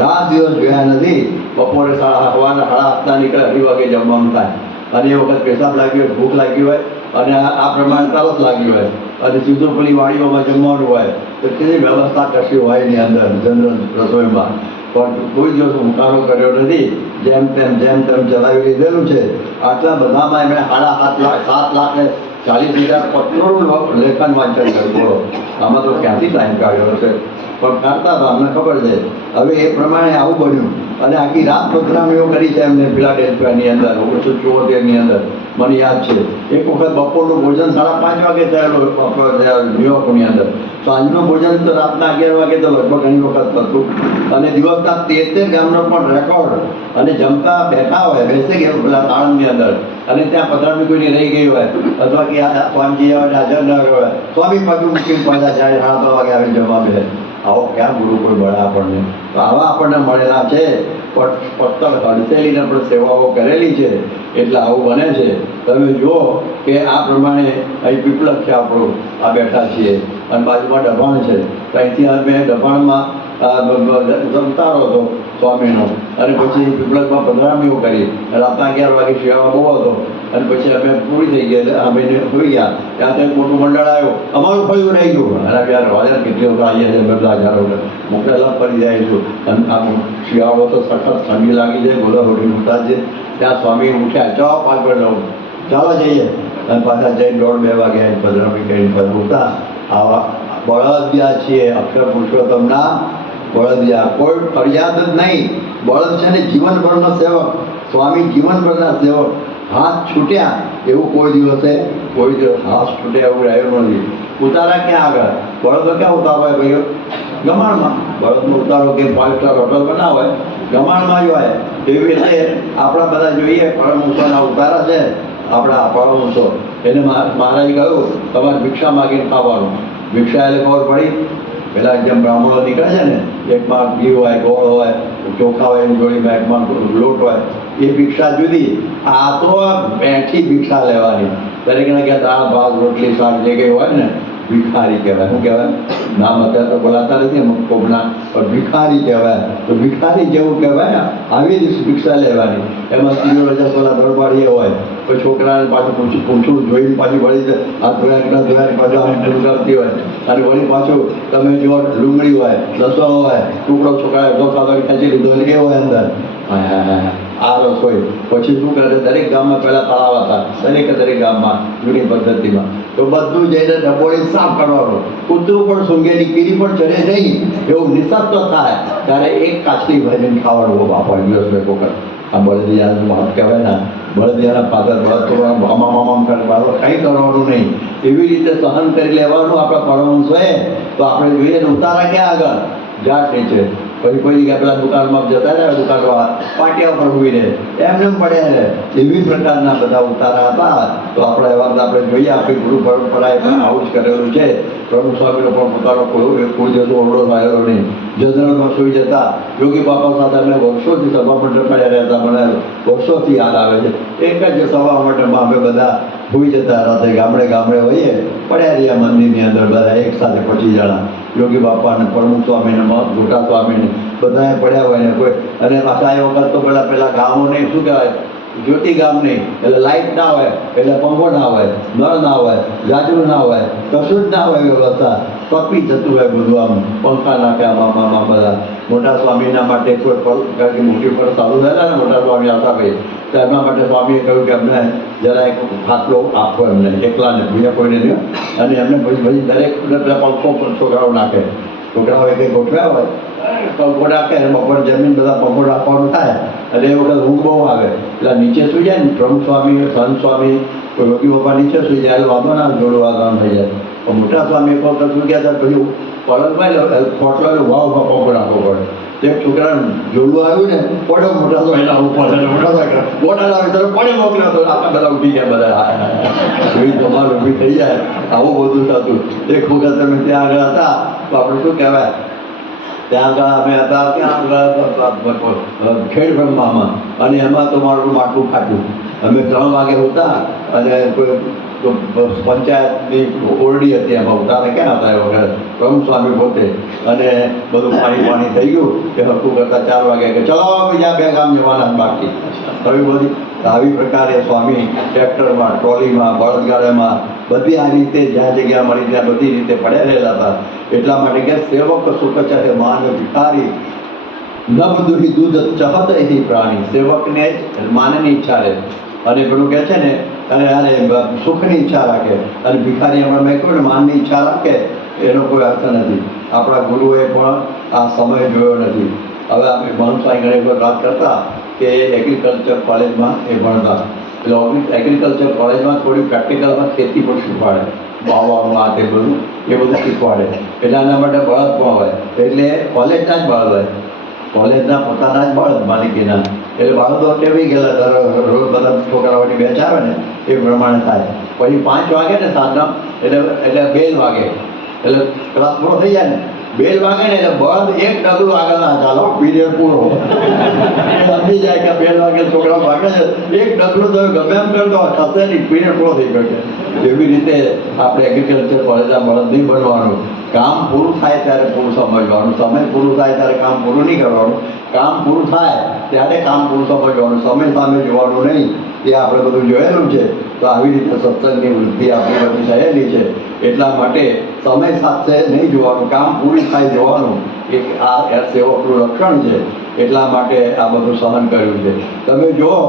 રાત દિવસ જોયા નથી બપોરે સવારના 7:30 નીકળે 2 વાગે જમવાનું થાય અને એ વખત પેશાબ લાગ્યો હોય ભૂખ લાગી હોય અને આ પ્રમાણે તરસ લાગી હોય અને સીધું પેલી વાડીઓમાં જમવાનું હોય તો તેની વ્યવસ્થા કશી હોય એની અંદર જનરલ રસોઈમાં પણ કોઈ દિવસ ઉકાળો કર્યો નથી જેમ તેમ ચલાવી લીધેલું છે આટલા બધામાં એમણે 7,40,000 પત્રોનું લેખન વાંચન કર્યું બોલો આમાં તો ક્યાંથી ટાઈમ કાઢ્યો હશે પણ કાઢતા હતા અમને ખબર છે હવે એ પ્રમાણે આવું બન્યું અને આખી રાત પ્રોગ્રામીઓ કરી છે એમને ફિલાડેલ્ફિયાની અંદર 1974ની અંદર મને યાદ છે એક વખત બપોરનું ભોજન 5:30 વાગે થયેલું ન્યુયોર્કની અંદર સાંજનું ભોજન તો રાતના 11 વાગે તો લગભગ ઘણી વખત થતું અને દિવસના 13 ગામનો પણ રેકોર્ડ અને જમતા બેઠા હોય બેસી ગયા પેલા તાળની અંદર અને ત્યાં પધરામણી કોઈની રહી ગઈ હોય અથવા કે સ્વામીજી આવે હાજર ન હોય સ્વામી પાછું મૂકીને પાછા 3:30 વાગે આવી જવા બે આવો ક્યાં ગુરુ કોઈ મળે આપણને? તો આવા આપણને મળેલા છે, પણ પત્તર હડસેલીને પણ સેવાઓ કરેલી છે એટલે આવું બને છે. તમે જુઓ કે આ પ્રમાણે અહીં પીપળક છે આપણું, આ બેઠા છીએ, અને બાજુમાં દબાણ છે. તો અહીંથી અમે દબાણમાં ઉતારો હતો સ્વામીનો, અને પછી પીપળકમાં પધરામણીઓ કરી. રાતના 11 વાગે શિયાળો બહુ હતો, અને પછી અમે પૂરી થઈ ગયા એટલે અમે સુઈ ગયા. ત્યાં તો એક મોટું મંડળ આવ્યું, અમારું ફળ્યું રહી ગયું. અને યાર વાજર કેટલી વખત આવીએ છીએ બધા હજારો મોકલેલા ફરી જાય છું. અને આ શિયાળો તો સખત ઠંડી લાગી જાય, ગોલા રોટી ઉઠતા છે. ત્યાં સ્વામી ઉઠ્યા, ચો પાછળ જાઉં, ચાલો જઈએ. અને પાછા જઈને 1:30-2 વાગે પધરામણી કરીને પાછું ઉઠતા. આવા બળદિયા છીએ, અક્ષર પુરુષોત્તમ નામ બળદિયા, કોઈ ફરિયાદ જ નહીં. બળદ છે ને જીવનભરનો સેવક, સ્વામી જીવનભરના સેવક. હાથ છૂટ્યા એવું કોઈ દિવસ હાથ છૂટ્યા એવું રહ્યું નથી. ઉતારા ક્યાં આગળ? બળદો ક્યાં ઉતારો હોય ભાઈઓ? ગમાણમાં. બળદનો ઉતારો કે 5 સ્ટાર હોટલમાં ના હોય, ગમાણમાં જ હોય. એવી રીતે આપણા બધા જોઈએ પરમહંસોના ઉતારા છે. આપણા પરમહંસો એને મહારાજે કહ્યું તમારે ભિક્ષા માગીને ખાવાનું. ભિક્ષા એટલે ખબર પડી? પેલા જેમ બ્રાહ્મણો નીકળે છે ને, એકમાં ઘી હોય, ગોળ હોય, ચોખા હોય, એની જોડીમાં એકમાં લોટ હોય, એ ભિક્ષા જુદી. આ તો બેઠી ભિક્ષા લેવાની. દરેકને કે દાળ ભાત રોટલી શાક જે કંઈ હોય ને, ભિખારી કહેવાય. શું કહેવાય? નામ અત્યારે તો બોલાતા નથી કોકના, પણ ભિખારી કહેવાય. તો ભિખારી જેવું કહેવાય. આવી જ ભિક્ષા લેવાની. એમાં સ્ત્રીઓ રજા પેલા દરબારીએ હોય, કોઈ છોકરાને પાછું પૂછું જોઈને પાછું વળી હાથ ધોયા કે ધોયા પાછું આમ કરતી હોય. અને વળી પાછું તમે જો ડુંગળી હોય, લસણ હોય, ટુકડો છોકરાએ ધોકાગળ ખેંચી લીધો એટલે એ હોય અંદર. આ રસોઈ પછી શું કરે? દરેક ગામમાં પહેલાં તળાવ હતા, દરેક ગામમાં જૂની પદ્ધતિમાં. તો બધું જઈને ડબોળી સાફ કરવાનું. કૂતરું પણ સૂંઘેની કીડી પણ ચડે નહીં એવું નિસર્ગ થાય ત્યારે એક કાચલી ભાજીને ખાવાનું બાપા દિવસ બે વખત. આ બળદિયાનું વાત કહેવાય ને, બળદિયાના પાદર બળદ કરવાનું, આમામ કરે, કંઈ કરવાનું નહીં. એવી રીતે સહન કરી લેવાનું. આપણા પરમહંસોએ તો આપણે જોઈએ ને ઉતારા ક્યાં આગળ? જાત નીચે. પછી કોઈ જગ્યાએ પેલા દુકાનમાં જતા રહ્યા, દુકાનવાળા પાટિયા પર ઊભી રહે, એમને પડ્યા રહે. એવી પ્રકારના બધા ઉતારા હતા. તો આપણે એવા આપણે જોઈએ, આપણી ગુરુ પરંપરાએ પણ આવું જ કરેલું છે. પ્રભુ સ્વામીનો પણ પોતાનો કોઈ જતો ઓરડો થયેલો નહીં. જનરલમાં સુઈ જતા. યોગી બાપા સાથે અમે વર્ષોથી સભા મંડળ પડ્યા રહેતા. મને વર્ષોથી યાદ આવે છે. એક જ સભા મંડળમાં અમે બધા સુઈ જતા. રાતે ગામડે હોઈએ, પડ્યા રહ્યા મંદિરની અંદર બધા એક સાથે 25 જણા. યોગી બાપાને, પ્રમુખ સ્વામીને, મોટા સ્વામીને બધાએ પડ્યા હોય ને કોઈ. અને પાછા એ વખત તો પેલા ગામો નહીં, શું કહેવાય, જ્યોતિ ગામ નહીં, એટલે લાઇટ ના હોય, એટલે પંખો ના હોય, નળ ના હોય, જાજરું ના હોય, કશું જ ના હોય વ્યવસ્થા. તપી જતું હોય બધું. આમ પંખા નાખ્યા આમાં બધા. મોટા સ્વામીના માટે કોઈ કારણ કે મોટી પર સારું થયેલા ને મોટા સ્વામી આવતા ભાઈ, તો એમના માટે સ્વામીએ કહ્યું કે એમને જરા એક ખાટલો આપો એમને, એકલાને, બીજા કોઈને નહીં. અને એમને પછી દરેક પંખો પણ છોકરાઓ નાખે. છોકરાઓ કંઈ ગોઠવ્યા હોય, પંખો નાખે, અને બપોર જમીન બધા પંખો નાખવાનું થાય. અને એ વખત ઊંઘ બહુ આવે એટલે નીચે સુઈ જાય ને. પ્રમુખ સ્વામી, સંત સ્વામી, યોગી બાપા નીચે સુઈ જાય એટલે વાંધો ના જોડો આરામ થઈ જાય. પણ મોટા સ્વામી એક વખત સુઈ ગયા હતા. પછી પડલમાં ખોટલો વાવ પંખો નાખવો પડે. એક છોકરાને જોડું આવ્યું ને, પડ્યો મોટા તો એના ઉપર મોટા આવે તો પડે મોકલ્યો તો આપણે બધા ઉઠી ગયા. બધા જોઈ તમારે ઊભી થઈ જાય. આવું બધું થતું. એક વખત તમે ત્યાં આગળ હતા તો આપણે શું કહેવાય, ત્યાં આગળ અમે હતા, ત્યાં આગળ ખેડ બ્રહ્મામાં. અને એમાં તો મારું માટલું ફાટ્યું. અમે 3 વાગે હતા અને કોઈ પંચાયતની ઓરડી હતી, એમાં ઉતારે ક્યાં હતા એ વખત પ્રમુખ સ્વામી પોતે. અને બધું પાણી થઈ ગયું એ હરકું કરતાં 4 વાગે કે ચલો બીજા 2 ગામ જવાના બાકી. હવે બધી આવી પ્રકારે સ્વામી ટ્રેક્ટરમાં, ટ્રોલીમાં, બળદગાડામાં બધી આ રીતે જ્યાં જગ્યા મળી ત્યાં બધી રીતે પડ્યા રહેલા હતા. એટલા માટે કે સેવક સુખ ચાહે માન ભિખારી, નવ દુહી દૂધ ચહત એથી પ્રાણી. સેવકને માનની ઈચ્છા રહે અને પેલું કહે છે ને, અને સુખની ઈચ્છા રાખે. અને ભિખારી હમણાં મેં કહ્યું ને માનની ઈચ્છા રાખે, એનો કોઈ અર્થ નથી. આપણા ગુરુએ પણ આ સમય જોયો નથી. હવે આપણે મહંત સ્વામી ઘણી વખત વાત કરતા કે એગ્રીકલ્ચર કોલેજમાં એ ભણતા. એટલે એગ્રીકલ્ચર કોલેજમાં થોડી પ્રેક્ટિકલમાં ખેતી પણ શીખવાડે, વાવવાનું આ તે બધું એ બધું શીખવાડે. એટલે આના માટે બળદ પણ હોય. એટલે કોલેજના જ બળદ હોય, કોલેજના પોતાના જ બળદ માલિકીના. એટલે બળદો ટેવી ગયેલા. રોજ બધા છોકરાઓની બેચ આવે ને એ પ્રમાણે થાય. પછી 5 વાગે ને સાંજના એટલે 2 વાગે એટલે ક્લાસ પૂરો થઈ જાય ને, બેલ વાગે ને એટલે બળદ એક ડગલું આગળ ના ચાલો, પીરિયડ પૂરો. સમજી જાય કે બેલ વાગે છોકરા ભાગે છે, એક ડગલું તો ગમે એમ કરતો થશે નહીં, પીરિયડ પૂરો થઈ ગયો છે. એવી રીતે આપણે એગ્રીકલ્ચર કોલેજના બળદ નહીં બનવાનું. કામ પૂરું થાય ત્યારે પૂરું સમજવાનું, સમય પૂરું થાય ત્યારે કામ પૂરું નહીં કરવાનું, કામ પૂરું થાય ત્યારે કામ પૂરું સમજવાનું, સમય સામે જોવાનું નહીં. એ આપણે બધું જોયેલું છે. તો આવી રીતે સત્સંગની વૃદ્ધિ આપણી બધી થયેલી છે. એટલા માટે સમય સાથે નહીં જોવાનું, કામ પૂરું થાય જોવાનું. એક આ સેવકનું લક્ષણ છે. એટલા માટે આ બધું સહન કર્યું છે. તમે જુઓ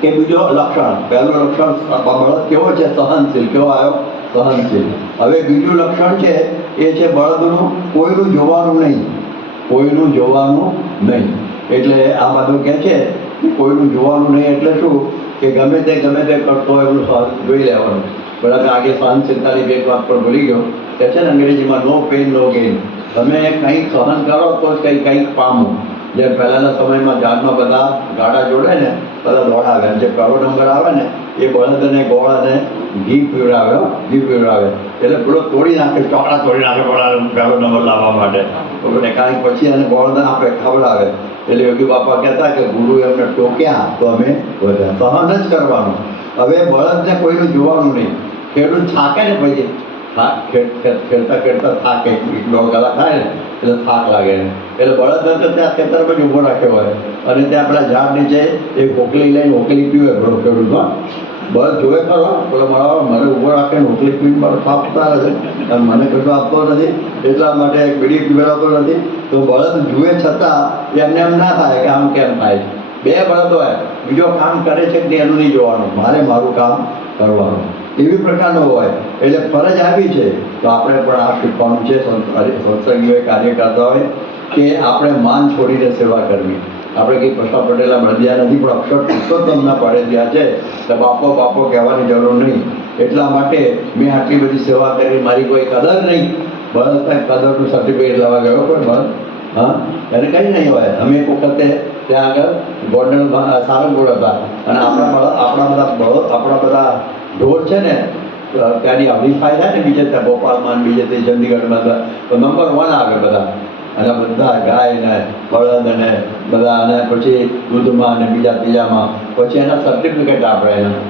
કે બીજો લક્ષણ, પહેલું લક્ષણ બળદ કેવો છે? સહનશીલ. કેવો આવ્યો? સહનશીલ. હવે બીજું લક્ષણ છે એ છે બળદનું કોઈનું જોવાનું નહીં, કોઈનું જોવાનું નહીં. એટલે આ બધું કહે છે કે કોઈનું જોવાનું નહીં એટલે શું? કે ગમે તે કરતો હોય એનું જોઈ લેવાનું. બરાબર. આગે સહનશીલતાની એક વાત પણ ભૂલી ગયો કે છે ને અંગ્રેજીમાં નો પેઇન નો ગેઇન. તમે કંઈક સહન કરો તો જ કંઈક પામો. જે પહેલાંના સમયમાં ઝાડમાં બધા ગાડા જોડે ને બધા દોડાવે, જે પહેલો નંબર આવે ને એ બળદને ગોળ અને ઘી પીવડાવે. એટલે પેલો તોડી નાખે, ચોકડા તોડી નાખે પહેલો નંબર લાવવા માટે. કારણ પછી એને ગોળને આપે, ખવડાવે. એટલે યોગી બાપા કહેતા કે ગુરુ એમને ટોક્યા તો અમે વધ્યા. સહન જ કરવાનું. હવે બળદને કોઈનું જોવાનું નહીં. ખેડૂત થાકે ને પછી ખેડતા થાકે, 1-2 કલાક થાય ને એટલે થાક લાગે ને એટલે બળદને તો ત્યાં ખેતરમાં જ ઊભો રાખ્યો હોય અને ત્યાં પેલા ઝાડ નીચે એક ઓકલી લઈને ઓકલી પીવે ખેડૂતમાં. બળદ જોવે ખરો પેલો મળવા મને ઊભો રાખે ને ઓકલી પીને મારો થાપ ઉતારે છે અને મને કશું આપતો નથી, એટલા માટે બીડી પીવડાવતો નથી. તો બળદ જુએ છતાં એમને એમ ના થાય કે આમ કેમ થાય. 2 બળદ હોય, બીજો કામ કરે છે કે એનું નહીં જોવાનું, મારે મારું કામ કરવાનું. એવી પ્રકારનો હોય. એટલે ફરજ આવી છે. તો આપણે પણ આ શીખવાનું છે, સત્સંગીઓએ કાર્ય કરતા હોય કે આપણે માન છોડીને સેવા કરવી. આપણે કંઈ કૃષ્ણ પટેલા મળ્યા નથી, પણ અક્ષર પુરુષોત્તમના પડેદ્યા છે. તો બાપો કહેવાની જરૂર નહીં. એટલા માટે મેં આટલી બધી સેવા કરી, મારી કોઈ કદર નહીં. બળદ કંઈ કદરનું સર્ટિફિકેટ લેવા ગયો કોઈ બળદ? હા, એને કંઈ નહીં હોય. અમે એક વખતે ત્યાં આગળ ગોંડલ સારંગપુર હતા અને આપણા બધા ઢોર છે ને ત્યાંની હરીફાઈ થાય ને બીજે ત્યાં ભોપાલમાં બીજે તે ચંદીગઢમાં તો નંબર 1 આવે બધા. અને બધા ગાય ને બળદ અને બધા, અને પછી દૂધમાં અને બીજા ત્રીજામાં પછી એના સર્ટિફિકેટ આપણે એના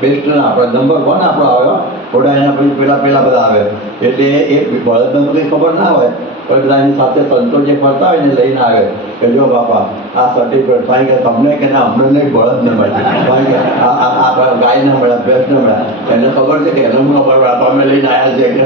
બેસ્ટના આપણે નંબર 1 આપણો આવ્યો. થોડા એના પછી પેલા બધા આવે. એટલે એ બળદને તો કંઈ ખબર ના હોય, પણ બધા એની સાથે સંતો જે ફરતા હોય ને લઈને આવે કે જો બાપા આ સર્ટિફિકેટ કારણ કે તમને કે ના અમને નહીં, બળદને મળે, કારણ કે આ ગાય ના મળ્યા, ભેંસ ના મળ્યા. એને ખબર છે કે એને હું ખબર અમે લઈને આવ્યા છે કે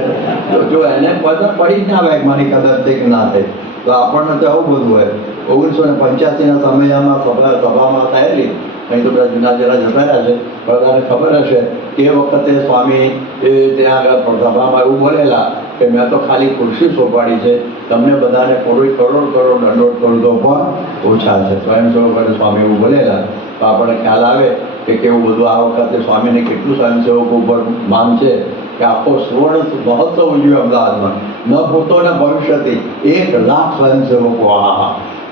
તો જો એને કદર પડી જ ના આવે મારી કદર છે કે ના થાય. તો આપણને તો આવું બધું હોય. 1985ના સમયમાં સભામાં થયેલી, અહીં તો બધા જૂના જરા જતા રહ્યા છે, બધાને ખબર હશે કે એ વખતે સ્વામી એ ત્યાં આગળ સભામાં એવું બોલેલા કે મેં તો ખાલી ખુરશી સોંપાડી છે, તમને બધાને કરોડ દંડોત કરું તો પણ ઓછા છે. સ્વયંસેવકોને સ્વામી એવું બોલેલા. તો આપણને ખ્યાલ આવે કે કેવું બધું આ વખતે સ્વામીને કેટલું સ્વયંસેવકો ઉપર માન છે કે આખો સુવર્ણ મહોત્સવ ઉજવ્યો અમદાવાદમાં. ન ભૂતો ને ભવિષ્યથી 1 લાખ સ્વયંસેવકો.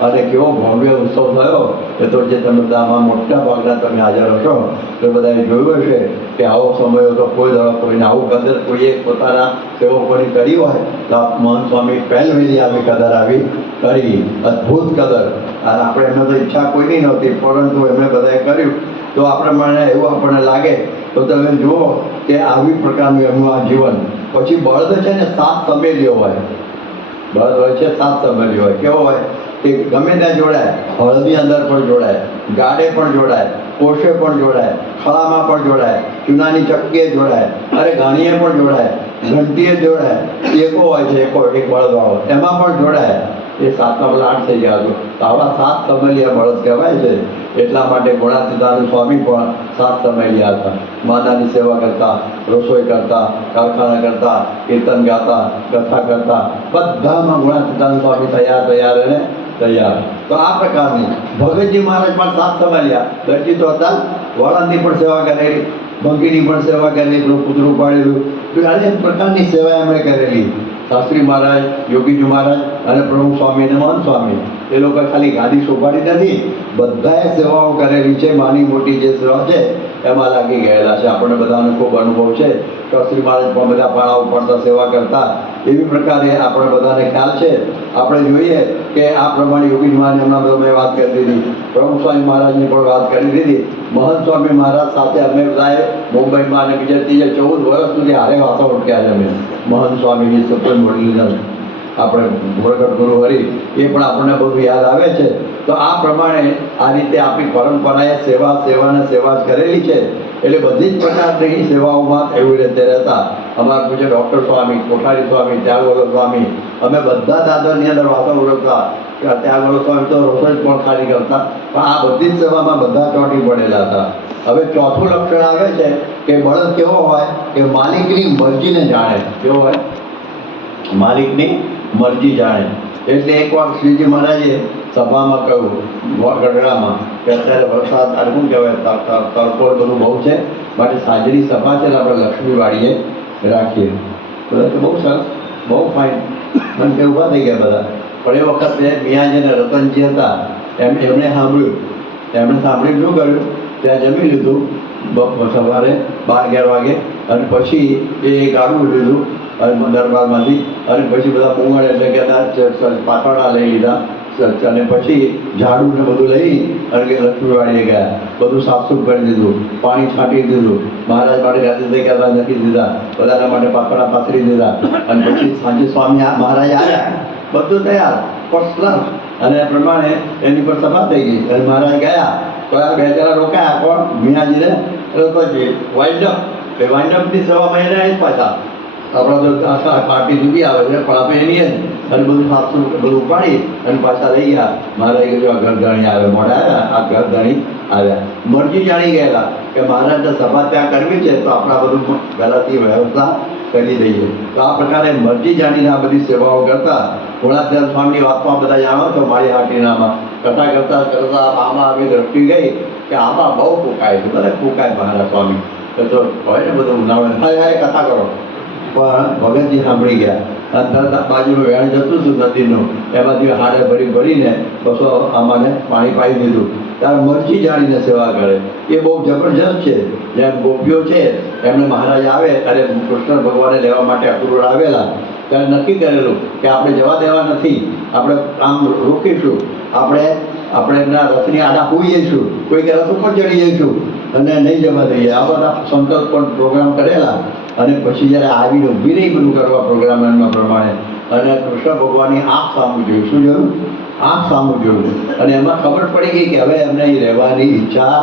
અને કેવો ભવ્ય ઉત્સવ થયો એ તો જે તમે બધામાં મોટા ભાગના તમે હાજર હશો તો બધાએ જોયું હશે કે આવો સમય તો કોઈને આવું કદર કોઈએ પોતાના સેવકોની કરી હોય તો મહંત સ્વામી પહેલવેલી આવી કદર આવી કરી, અદ્ભુત કદર. અને આપણે એમને તો ઈચ્છા કોઈની નહોતી, પરંતુ એમણે બધાએ કર્યું. તો આપણે મને એવું આપણને લાગે તો તમે જુઓ કે આવી પ્રકારનું એમનું આ જીવન. પછી બળદ છે ને 7 સમેલીઓ હોય. બળદ હોય છે 7 સમેલીઓ હોય. કેવો હોય કે ગમે ત્યાં જોડાય, હળદી અંદર પણ જોડાય, ગાડે પણ જોડાય, કોષે પણ જોડાય, ખળામાં પણ જોડાય, ચૂનાની ચક્કીએ જોડાય, અરે ઘાણીએ પણ જોડાય, ઘંટીએ જોડાય, એકો હોય છે એક બળદવાળો એમાં પણ જોડાય. એ 7ના પેલા 8 થઈ ગયા. તો આવા 7 સમેલિયા બળદ કહેવાય છે. એટલા માટે ગુણાતીતાનંદ સ્વામી પણ 7 સમેલિયા હતા. માતાની સેવા કરતા, રસોઈ કરતા, કારખાના કરતા, કીર્તન ગાતા, કથા કરતા, બધામાં ગુણાતીતાનંદ સ્વામી તૈયાર અને તૈયાર. તો આ પ્રકારની ભગતજી મહારાજ પણ 7 સમેલિયા. દરજી તો હતા, વળાંદની પણ સેવા કરેલી, બંકીની પણ સેવા કરેલી, પેલું કૂતરું પાડેલું, અનેક પ્રકારની સેવા એમણે કરેલી. શાસ્ત્રી મહારાજ, યોગીજી મહારાજ અને પ્રમુખ સ્વામી અને મહંત સ્વામી એ લોકો ખાલી ગાદી શોભાડી નથી, બધાએ સેવાઓ કરેલી છે. નાની મોટી જે સેવા છે એમાં લાગી ગયેલા છે. આપણને બધાને ખૂબ અનુભવ છે. શાસ્ત્રી મહારાજ પણ બધા પાળા ઉપાડતા, સેવા કરતા. એવી પ્રકારે આપણે બધાને ખ્યાલ છે. આપણે જોઈએ કે આ પ્રમાણે યોગીજી મહારાજ એમના મેં વાત કરી દીધી, પ્રમુખ સ્વામી મહારાજની પણ વાત કરી દીધી. મહંત સ્વામી મહારાજ સાથે અમે બધાએ મુંબઈમાં અને બીજા 14 વર્ષ સુધી હારે વાતો ઉઠ્યા છે. અમે મહંત સ્વામીની સત્ય વડીલ આપણે પ્રગટ ગુરુ હરિ એ પણ આપણને બધું યાદ આવે છે. તો આ પ્રમાણે આ રીતે આપણી પરંપરાએ સેવાને સેવા જ કરેલી છે. એટલે બધી જ પ્રકારની સેવાઓમાં એવી રીતે રહેતા. અમારા પૂજ્ય ડૉક્ટર સ્વામી, કોઠારી સ્વામી, ત્યાગવલ્લભ સ્વામી, અમે બધા દાદરની અંદર વાતો ઉડકતા. ત્યાગવલ્લભ સ્વામી તો રસોઈ પણ ખાલી કરતા, પણ આ બધી જ સેવામાં બધા ચોંટી પડેલા હતા. હવે ચોથું લક્ષણ આવે છે કે બળદ કેવો હોય કે માલિકની મરજીને જાણે. કેવો હોય? માલિકની મરજી જાણે. એટલે એક વાર શ્રીજી મહારાજે સભામાં કહ્યું ગઢડામાં કે અત્યારે વરસાદ આ શું કહેવાય તડકો બધું બહુ છે, માટે સાંજની સભા છે ને આપણે લક્ષ્મીવાડીએ રાખીએ. બધા તો બહુ સરસ, બહુ ફાઇન. મને કે ઊભા થઈ ગયા બધા. પણ એ વખતે મિયાજી અને રતનજી હતા, એમણે સાંભળ્યું. એમણે સાંભળીને શું કર્યું, ત્યાં જમી લીધું સવારે 12-11 વાગે, અને પછી એ ગાડું લીધું અને દરબારમાંથી, અને પછી બધા મૂંગળ એટલે કે પાટોળા લઈ લીધા, અને પછી ઝાડુ ને બધું લઈ અને લક્ષ્મીવાડીએ ગયા. બધું સાફસૂફ કરી દીધું, પાણી છાંટી દીધું, મહારાજ માટે રાત્રે થઈ ગયા નથી દીધા, બધાના માટે પાટોળા પાથરી દીધા. અને પછી સાંજે સ્વામી મહારાજ આવ્યા, બધું તૈયાર, ફર્સ્ટ ક્લાસ. અને એ પ્રમાણે એની પર સભા થઈ ગઈ. અને મહારાજ ગયા તો આ 2 જણા રોકાયા. કોણ? મિયાજીને રતનજી. વાઇન્ડઅપ, એ વાઇન્ડઅપની સેવામાં એને આવી પાછા. આપણા તો આખા પાર્ટી જુદી આવે છે, પણ આપણે એની જ અને બધું સાફસૂફ બધું ઉપાડી અને પાછા લઈ ગયા. મહારાજ કીધું આ ઘરધણી આવે, મોડા આવ્યા, આ ઘરધણી આવ્યા. મરજી જાણી ગયેલા કે મહારાજને સભા ત્યાં કરવી છે તો આપણા બધું પહેલાંથી વ્યવસ્થા કરી દઈએ. તો આ પ્રકારે મરજી જાણીને આ બધી સેવાઓ કરતા. ગુણાત્યાન સ્વામીની વાતમાં બધા જાણો છો, મારી હાટીનામાં કથા કરતા કરતા આમાં આવી દ્રષ્ટિ ગઈ કે આમાં બહુ ફૂંકાય છે, બધા ફૂંકાય મહારાજ સ્વામી. તો હોય ને બધું ઉનાળે હાય કથા કરો. પણ ભગતજી સાંભળી ગયા. અને તરત બાજુનું વેણ જતું હતું નદીનું, એમાંથી હાડે ભરીને બસો આમાંને પાણી પાઈ દીધું. ત્યારે મરજી જાણીને સેવા કરે એ બહુ જબરજસ્ત છે. જેમ ગોપીઓ છે એમને મહારાજ આવે અને કૃષ્ણ ભગવાનને લેવા માટે અક્રૂર આવેલા, ત્યારે નક્કી કરેલું કે આપણે જવા દેવા નથી, આપણે આમ રોકીશું, આપણે એમના રથની આડા હોઈ જઈશું, કોઈ કે રથ ઉપર ચડી જઈશું અને નહીં જવા દઈએ. આ બધા સંકલ્પ પણ પ્રોગ્રામ કરેલા. અને પછી જ્યારે આવીને ઊભી રહી બધું કરવા પ્રોગ્રામના પ્રમાણે, અને કૃષ્ણ ભગવાનની આંખ સામું જોયું. શું જોયું? આંખ સામું જોયું. અને એમાં ખબર પડી ગઈ કે હવે એમને અહીં રહેવાની ઈચ્છા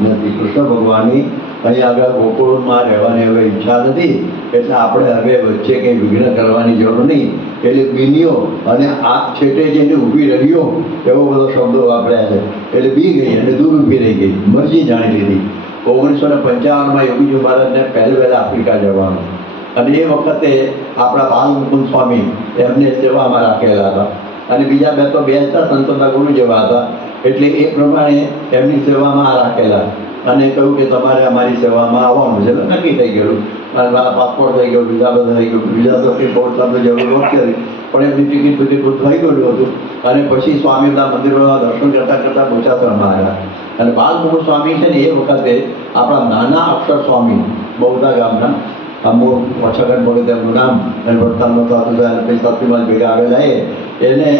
નથી. કૃષ્ણ ભગવાનની અહીં આગળ ગોકુળમાં રહેવાની હવે ઈચ્છા નથી. એટલે આપણે હવે વચ્ચે કંઈ વિઘ્ન કરવાની જરૂર નહીં. એટલે બીનીઓ અને આ છેટે જઈને ઊભી રહ્યો એવો બધો શબ્દો વાપર્યા છે. એટલે બી ગઈ અને દૂર ઊભી રહી ગઈ, મરજી જાણી લીધી. 1955માં યોગીજી મહારાજને વહેલા આફ્રિકા જવાનું, અને એ વખતે આપણા બાલમુકુંદ સ્વામી એમને સેવામાં રાખેલા હતા. અને બીજા બે હતા સંતોના ગુરુ જેવા હતા. એટલે એ પ્રમાણે એમની સેવામાં રાખેલા અને કહ્યું કે તમારે અમારી સેવામાં આવવાનું છે. નક્કી થઈ ગયેલું. મારા પાસપોર્ટ થઈ ગયો, વિઝા બધા થઈ ગયું. વિઝા તો કંઈ બહુ તમને જરૂર નહોતી, પણ એમની ટિકિટ બધું થઈ ગયેલું હતું. અને પછી સ્વામીના મંદિરોના દર્શન કરતાં બોચાસરમાં આવ્યા. અને બાલમુકુંદ સ્વામી છે ને એ વખતે આપણા નાના અક્ષર સ્વામી બહુધા ગામના, અમુક ઓછાગઢ ભગત એમનું નામ, અને વડતાલમાં તો હતું અને પછી સાતમીમાં ભેગા આવેલા. એને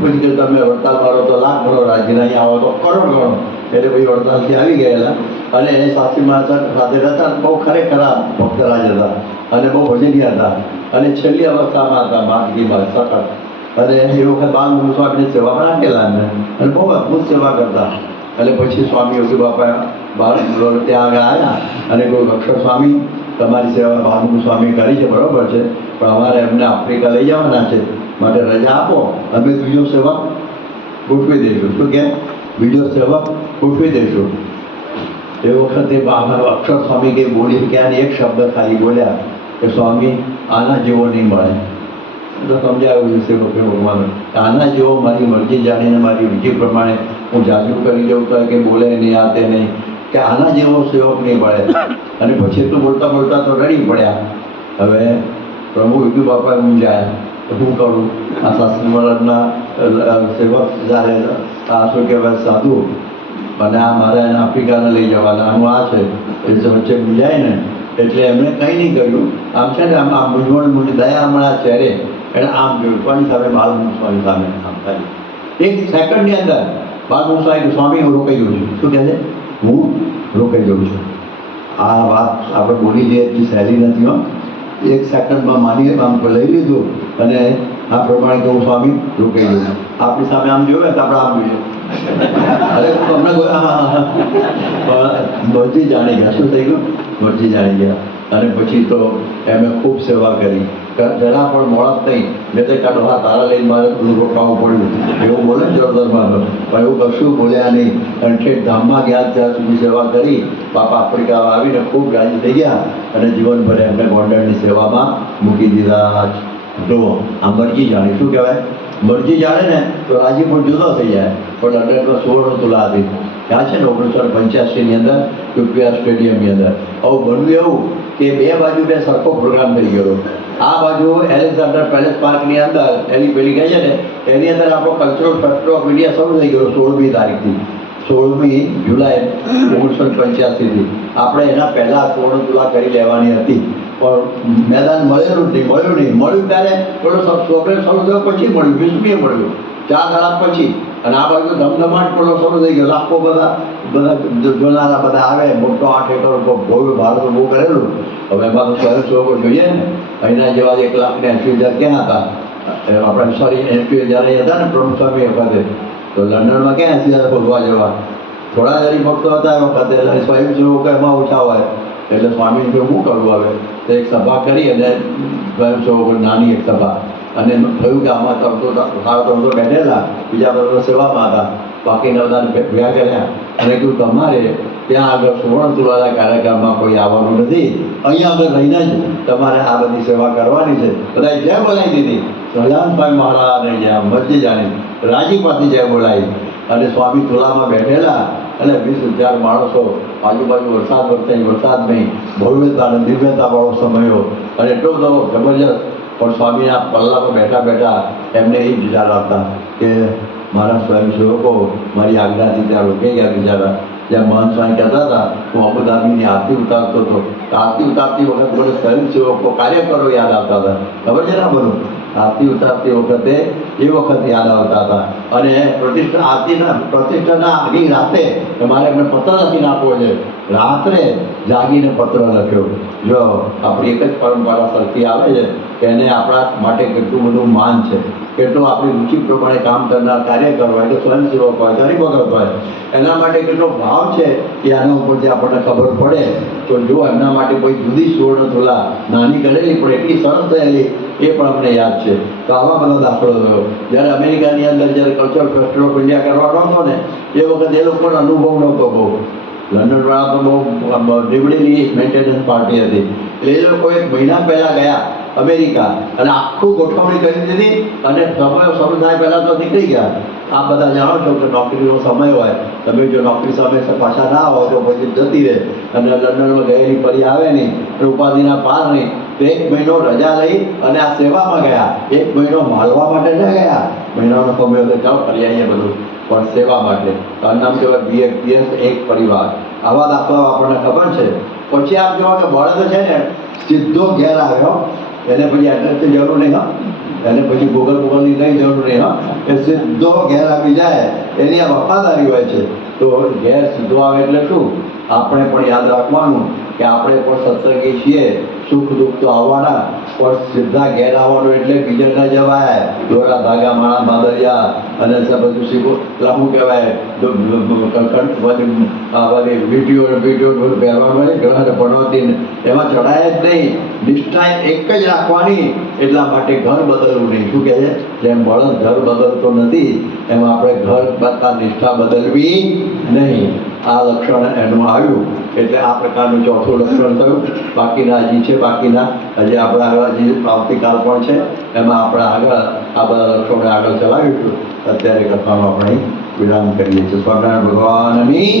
પૂછ્યું કે તમે વડતાલ મારો તો લાખ ગણો, રાજ્યના અહીંયા આવો તો કરોડ ગણો. એટલે પછી વડતાલથી આવી ગયેલા. અને એ સાતમીમાં સાથે રહેતા. બહુ ખરેખર ભક્તરાજ હતા અને બહુ ભજનીય હતા. અને છેલ્લી અવસ્થામાં હતા માંદગીમાં સખત. અને એ વખત બાલમુકુંદ સ્વામીની સેવામાં રાખેલા એમને, અને બહુ અદભુત સેવા કરતા. અને પછી સ્વામી યોગી બાપા ત્યાં આગળ આવ્યા અને કોઈ અક્ષર સ્વામી તમારી સેવા બાલમુકુંદ સ્વામી કરી છે, બરાબર છે, પણ અમારે એમને આફ્રિકા લઈ જવાના છે, માટે રજા આપો, અમે બીજો સેવક ગોઠવી દઈશું. શું કે બીજો સેવક ગોઠવી દઈશું. એ વખતે અક્ષર સ્વામી કંઈ બોલી ક્યાં એક શબ્દ ખાલી બોલ્યા કે સ્વામી આના જેવો નહીં મળે. તો સમજાવ્યું સેવકે ભગવાન આના જેવો મારી મરજી જાણીને મારી વિધિ પ્રમાણે હું જાજુ કરી દઉં તો કે બોલે નહીં, આ તે નહીં, કે આના જેવો સેવક નહીં મળે. અને પછી એટલું બોલતા તો રડી પડ્યા. હવે પ્રભુ વિજુ બાપા મૂંઝાયા તો શું કરું? આ શાસ્ત્રી મહારાજના સેવક જ્યારે આ શું કહેવાય સાધુ અને આ મારે એને આફ્રિકાને લઈ જવાના આનું આ છે એટલે વચ્ચે મૂંઝાય ને એટલે એમણે કંઈ નહીં કર્યું. આમ છે ને આમ મૂંઝવણ મૂંઝ દયા હમણાં ચહેરે એને આમ જોયું કોની સામે? બાલમુખ સ્વામી સામે આમ થાય. એક સેકન્ડની અંદર બાલમુખ સ્વામી હું રોકાઈ જઉં છું. શું કહે છે? હું રોકાઈ જઉં છું. આ વાત આપણે બોલી દઈએ એટલી સહેલી નથી હો. એક સેકન્ડમાં માનીએ આમ લઈ લીધું અને આ પ્રમાણે કહું સ્વામી રોકાઈ જઉં. આપણી સામે આમ જોયું તો આપણે આમ જોઈએ અરે તમને મરજી જાણી ગયા. શું થઈ ગયું? મરજી જાણી ગયા. અને પછી તો એમણે ખૂબ સેવા કરી. જરા પણ મોડત નહીં. મેં તો કાઢો હા તારા લઈને મારે બધું રોકાવું પડ્યું એવું બોલે ને જળધરમાં. પણ એવું કશું બોલ્યા નહીં. અને ઠેઠ ધામમાં ગયા ત્યાં સુધી સેવા કરી. બાપા આફ્રિકામાં આવીને ખૂબ રાજી થઈ ગયા અને જીવનભર એમને ગોંડલની સેવામાં મૂકી દીધા. જો આ મરજી જાણી. શું કહેવાય? મરજી જાણે ને તો રાજી પણ જુદો થઈ જાય. પણ લંડનમાં 16 તુલા હતી. ત્યાં છે ને 1985ની અંદર યુપીઆર સ્ટેડિયમની અંદર આવું બન્યું એવું કે બે બાજુ બે સરખો પ્રોગ્રામ થઈ ગયો. આ બાજુ એલેક્ઝાન્ડર પેલેસ પાર્કની અંદર એની પેલી કહે છે ને એની અંદર આપણો કલ્ચરલ ફેસ્ટિવલ ઓફ ઇન્ડિયા શરૂ થઈ ગયો 16મી તારીખથી. 16મી જુલાઈ 1985થી. આપણે એના પહેલાં 16 તુલા કરી લેવાની હતી પણ મેદાન મળ્યું ત્યારે પેલો ચોકલેટ શરૂ થયો પછી મળ્યું. 20મીએ મળ્યું 4 દાડા પછી. અને આ બાજુ ધમધમાટ પેલો શરૂ થઈ ગયો. લાખો બધા જોનારા બધા આવે. મોટો 8 એકર ભવ્ય ભારત ઊભું કરેલું. હવે એમાં તો સ્વયંસેવકો જોઈએ ને. અહીંના જેવા 1,80,000 ક્યાં હતા? આપણે સોરી 80,000 હતા ને પ્રમુખ સ્વામી વખતે. તો લંડનમાં ક્યાં 80,000 ભગવા જેવા? થોડા જ હરિભક્તો હતા એ વખતે. એટલે સ્વયંસેવકો એમાં ઓછા હોય. એટલે સ્વામી જો શું કરવું આવે તો એક સભા કરી અને સ્વયંસેવકો નાની એક સભા. અને થયું કે આમાં 300 બેઠેલા બીજા બધા સેવામાં હતા. બાકીના બધાને ભેગા કર્યા અને કહ્યું તમારે ત્યાં આગળ 16 તુલાના કાર્યક્રમમાં કોઈ આવવાનું નથી. અહીંયા આગળ રહીને જ તમારે આ બધી સેવા કરવાની છે. બધાએ જય બોલાવી દીધી. સહજાનભાઈ મહારાજને જ્યાં મરજી જાણી રાજીપાથી જય બોલાવી. અને સ્વામી તુલામાં બેઠેલા અને 20,000 માણસો. આજુબાજુ વરસાદ નહીં ભવ્યતા અને દિવ્યતાવાળો સમયો અને એટલો બધો જબરજસ્ત. પણ સ્વામીના પલ્લામાં બેઠા એમને એ વિચાર હતા કે મારા સ્વયંસેવકો મારી આજ્ઞાથી ત્યાં રોકાઈ ગયા બિચારા. જ્યાં મહંત સ્વામી કહેતા હતા હું અબુધાબીની આરતી ઉતારતો હતો. આરતી ઉતારતી વખત મને સ્વયંસેવકો કાર્યકરો યાદ આવતા હતા. ખબર છે ને બધું? આરતી ઉતારતી વખતે એ વખત યાદ આવતા હતા. અને પ્રતિષ્ઠાના આગી રાતે મારે એમને પત્ર લખીને આપવો છે. રાત્રે જાગીને પત્ર લખ્યો. જો આપણી એક જ પરંપરા સરખી આવે છે કે એને આપણા માટે કેટલું બધું માન છે. કેટલું આપણી રુચિ પ્રમાણે કામ કરનાર કાર્યકર હોય કે સ્વયંસેવક હોય ગરીબગત હોય એના માટે કેટલો ભાવ છે કે આના ઉપરથી આપણને ખબર પડે. તો જો એમના માટે કોઈ જુદી 16 તુલા નાની કરેલી પણ એટલી સરસ થયેલી એ પણ અમને યાદ છે. તો આવા બધો દાખલો થયો. જ્યારે અમેરિકાની અંદર જ્યારે કલ્ચરલ ફેસ્ટિવલ ઓફ ઇન્ડિયા કરવાનો હતો ને એ વખતે એ લોકોનો અનુભવ નહોતો બહુ. લંડનવાળા તો બહુ નીવડેલી મેન્ટેનન્સ પાર્ટી હતી. એટલે એ લોકો 1 મહિના પહેલાં ગયા અમેરિકા અને આખું ગોઠવણી કરી દીધી અને સમય શરૂ થાય પહેલાં તો નીકળી ગયા. આ બધા જાણો છો કે નોકરીનો સમય હોય. તમે જો નોકરી સમયસર પાછા ના આવો તો પછી જતી રહે અને લંડનમાં ગયેલી ફરી આવે નહીં અને ઉપાધિના પાર નહીં. તો 1 મહિનો રજા લઈ અને આ સેવામાં ગયા. 1 મહિનો માલવા માટે ન ગયા. મહિનાનો સમય હતો ચાલો ફરી આવીએ બધું પણ સેવા માટે. નામ કહેવાય BF એક પરિવાર. આવા દાખલાઓ આપણને ખબર છે. પછી આપ જોવા કે બળદ છે ને સીધો ઘેર આવ્યો. એને પછી એડ્રેસની જરૂર નહીં હા. એને પછી ગૂગલની કંઈ જરૂર નહીં હા. એ સીધો ઘેર આવી જાય એની આ વફાદારી હોય છે. તો ઘેર સીધો આવે એટલે શું? આપણે પણ યાદ રાખવાનું કે આપણે પણ સત્સંગી છીએ. સુખ દુઃખ તો આવવાના પણ સીધા ઘેર આવવાનું એટલે બીજે ન જવાય. દોરા ધાગા માણા બાંધરિયા અને બધું શીખવું શું કહેવાય વીટીઓ પહેરવાનું ઘણા ભણવાથી એમાં ચડાય જ નહીં. નિષ્ઠા એક જ રાખવાની. એટલા માટે ઘર બદલવું નહીં. શું કહે છે? જેમ બળદ ઘર બદલતો નથી એમાં આપણે ઘર કરતાં નિષ્ઠા બદલવી નહીં. આ લક્ષણ એનું આવ્યું એટલે આ પ્રકારનું ચોથું લક્ષણ થયું. બાકીના હજી છે. બાકીના હજી આપણા આગળ હજી આવતીકાલ પણ છે. એમાં આપણે આગળ આ બધા લક્ષણોને આગળ ચલાવીશું. અત્યારે કથાનો આપણે વિરામ કરીએ છીએ. સ્વામિનારાયણ ભગવાનની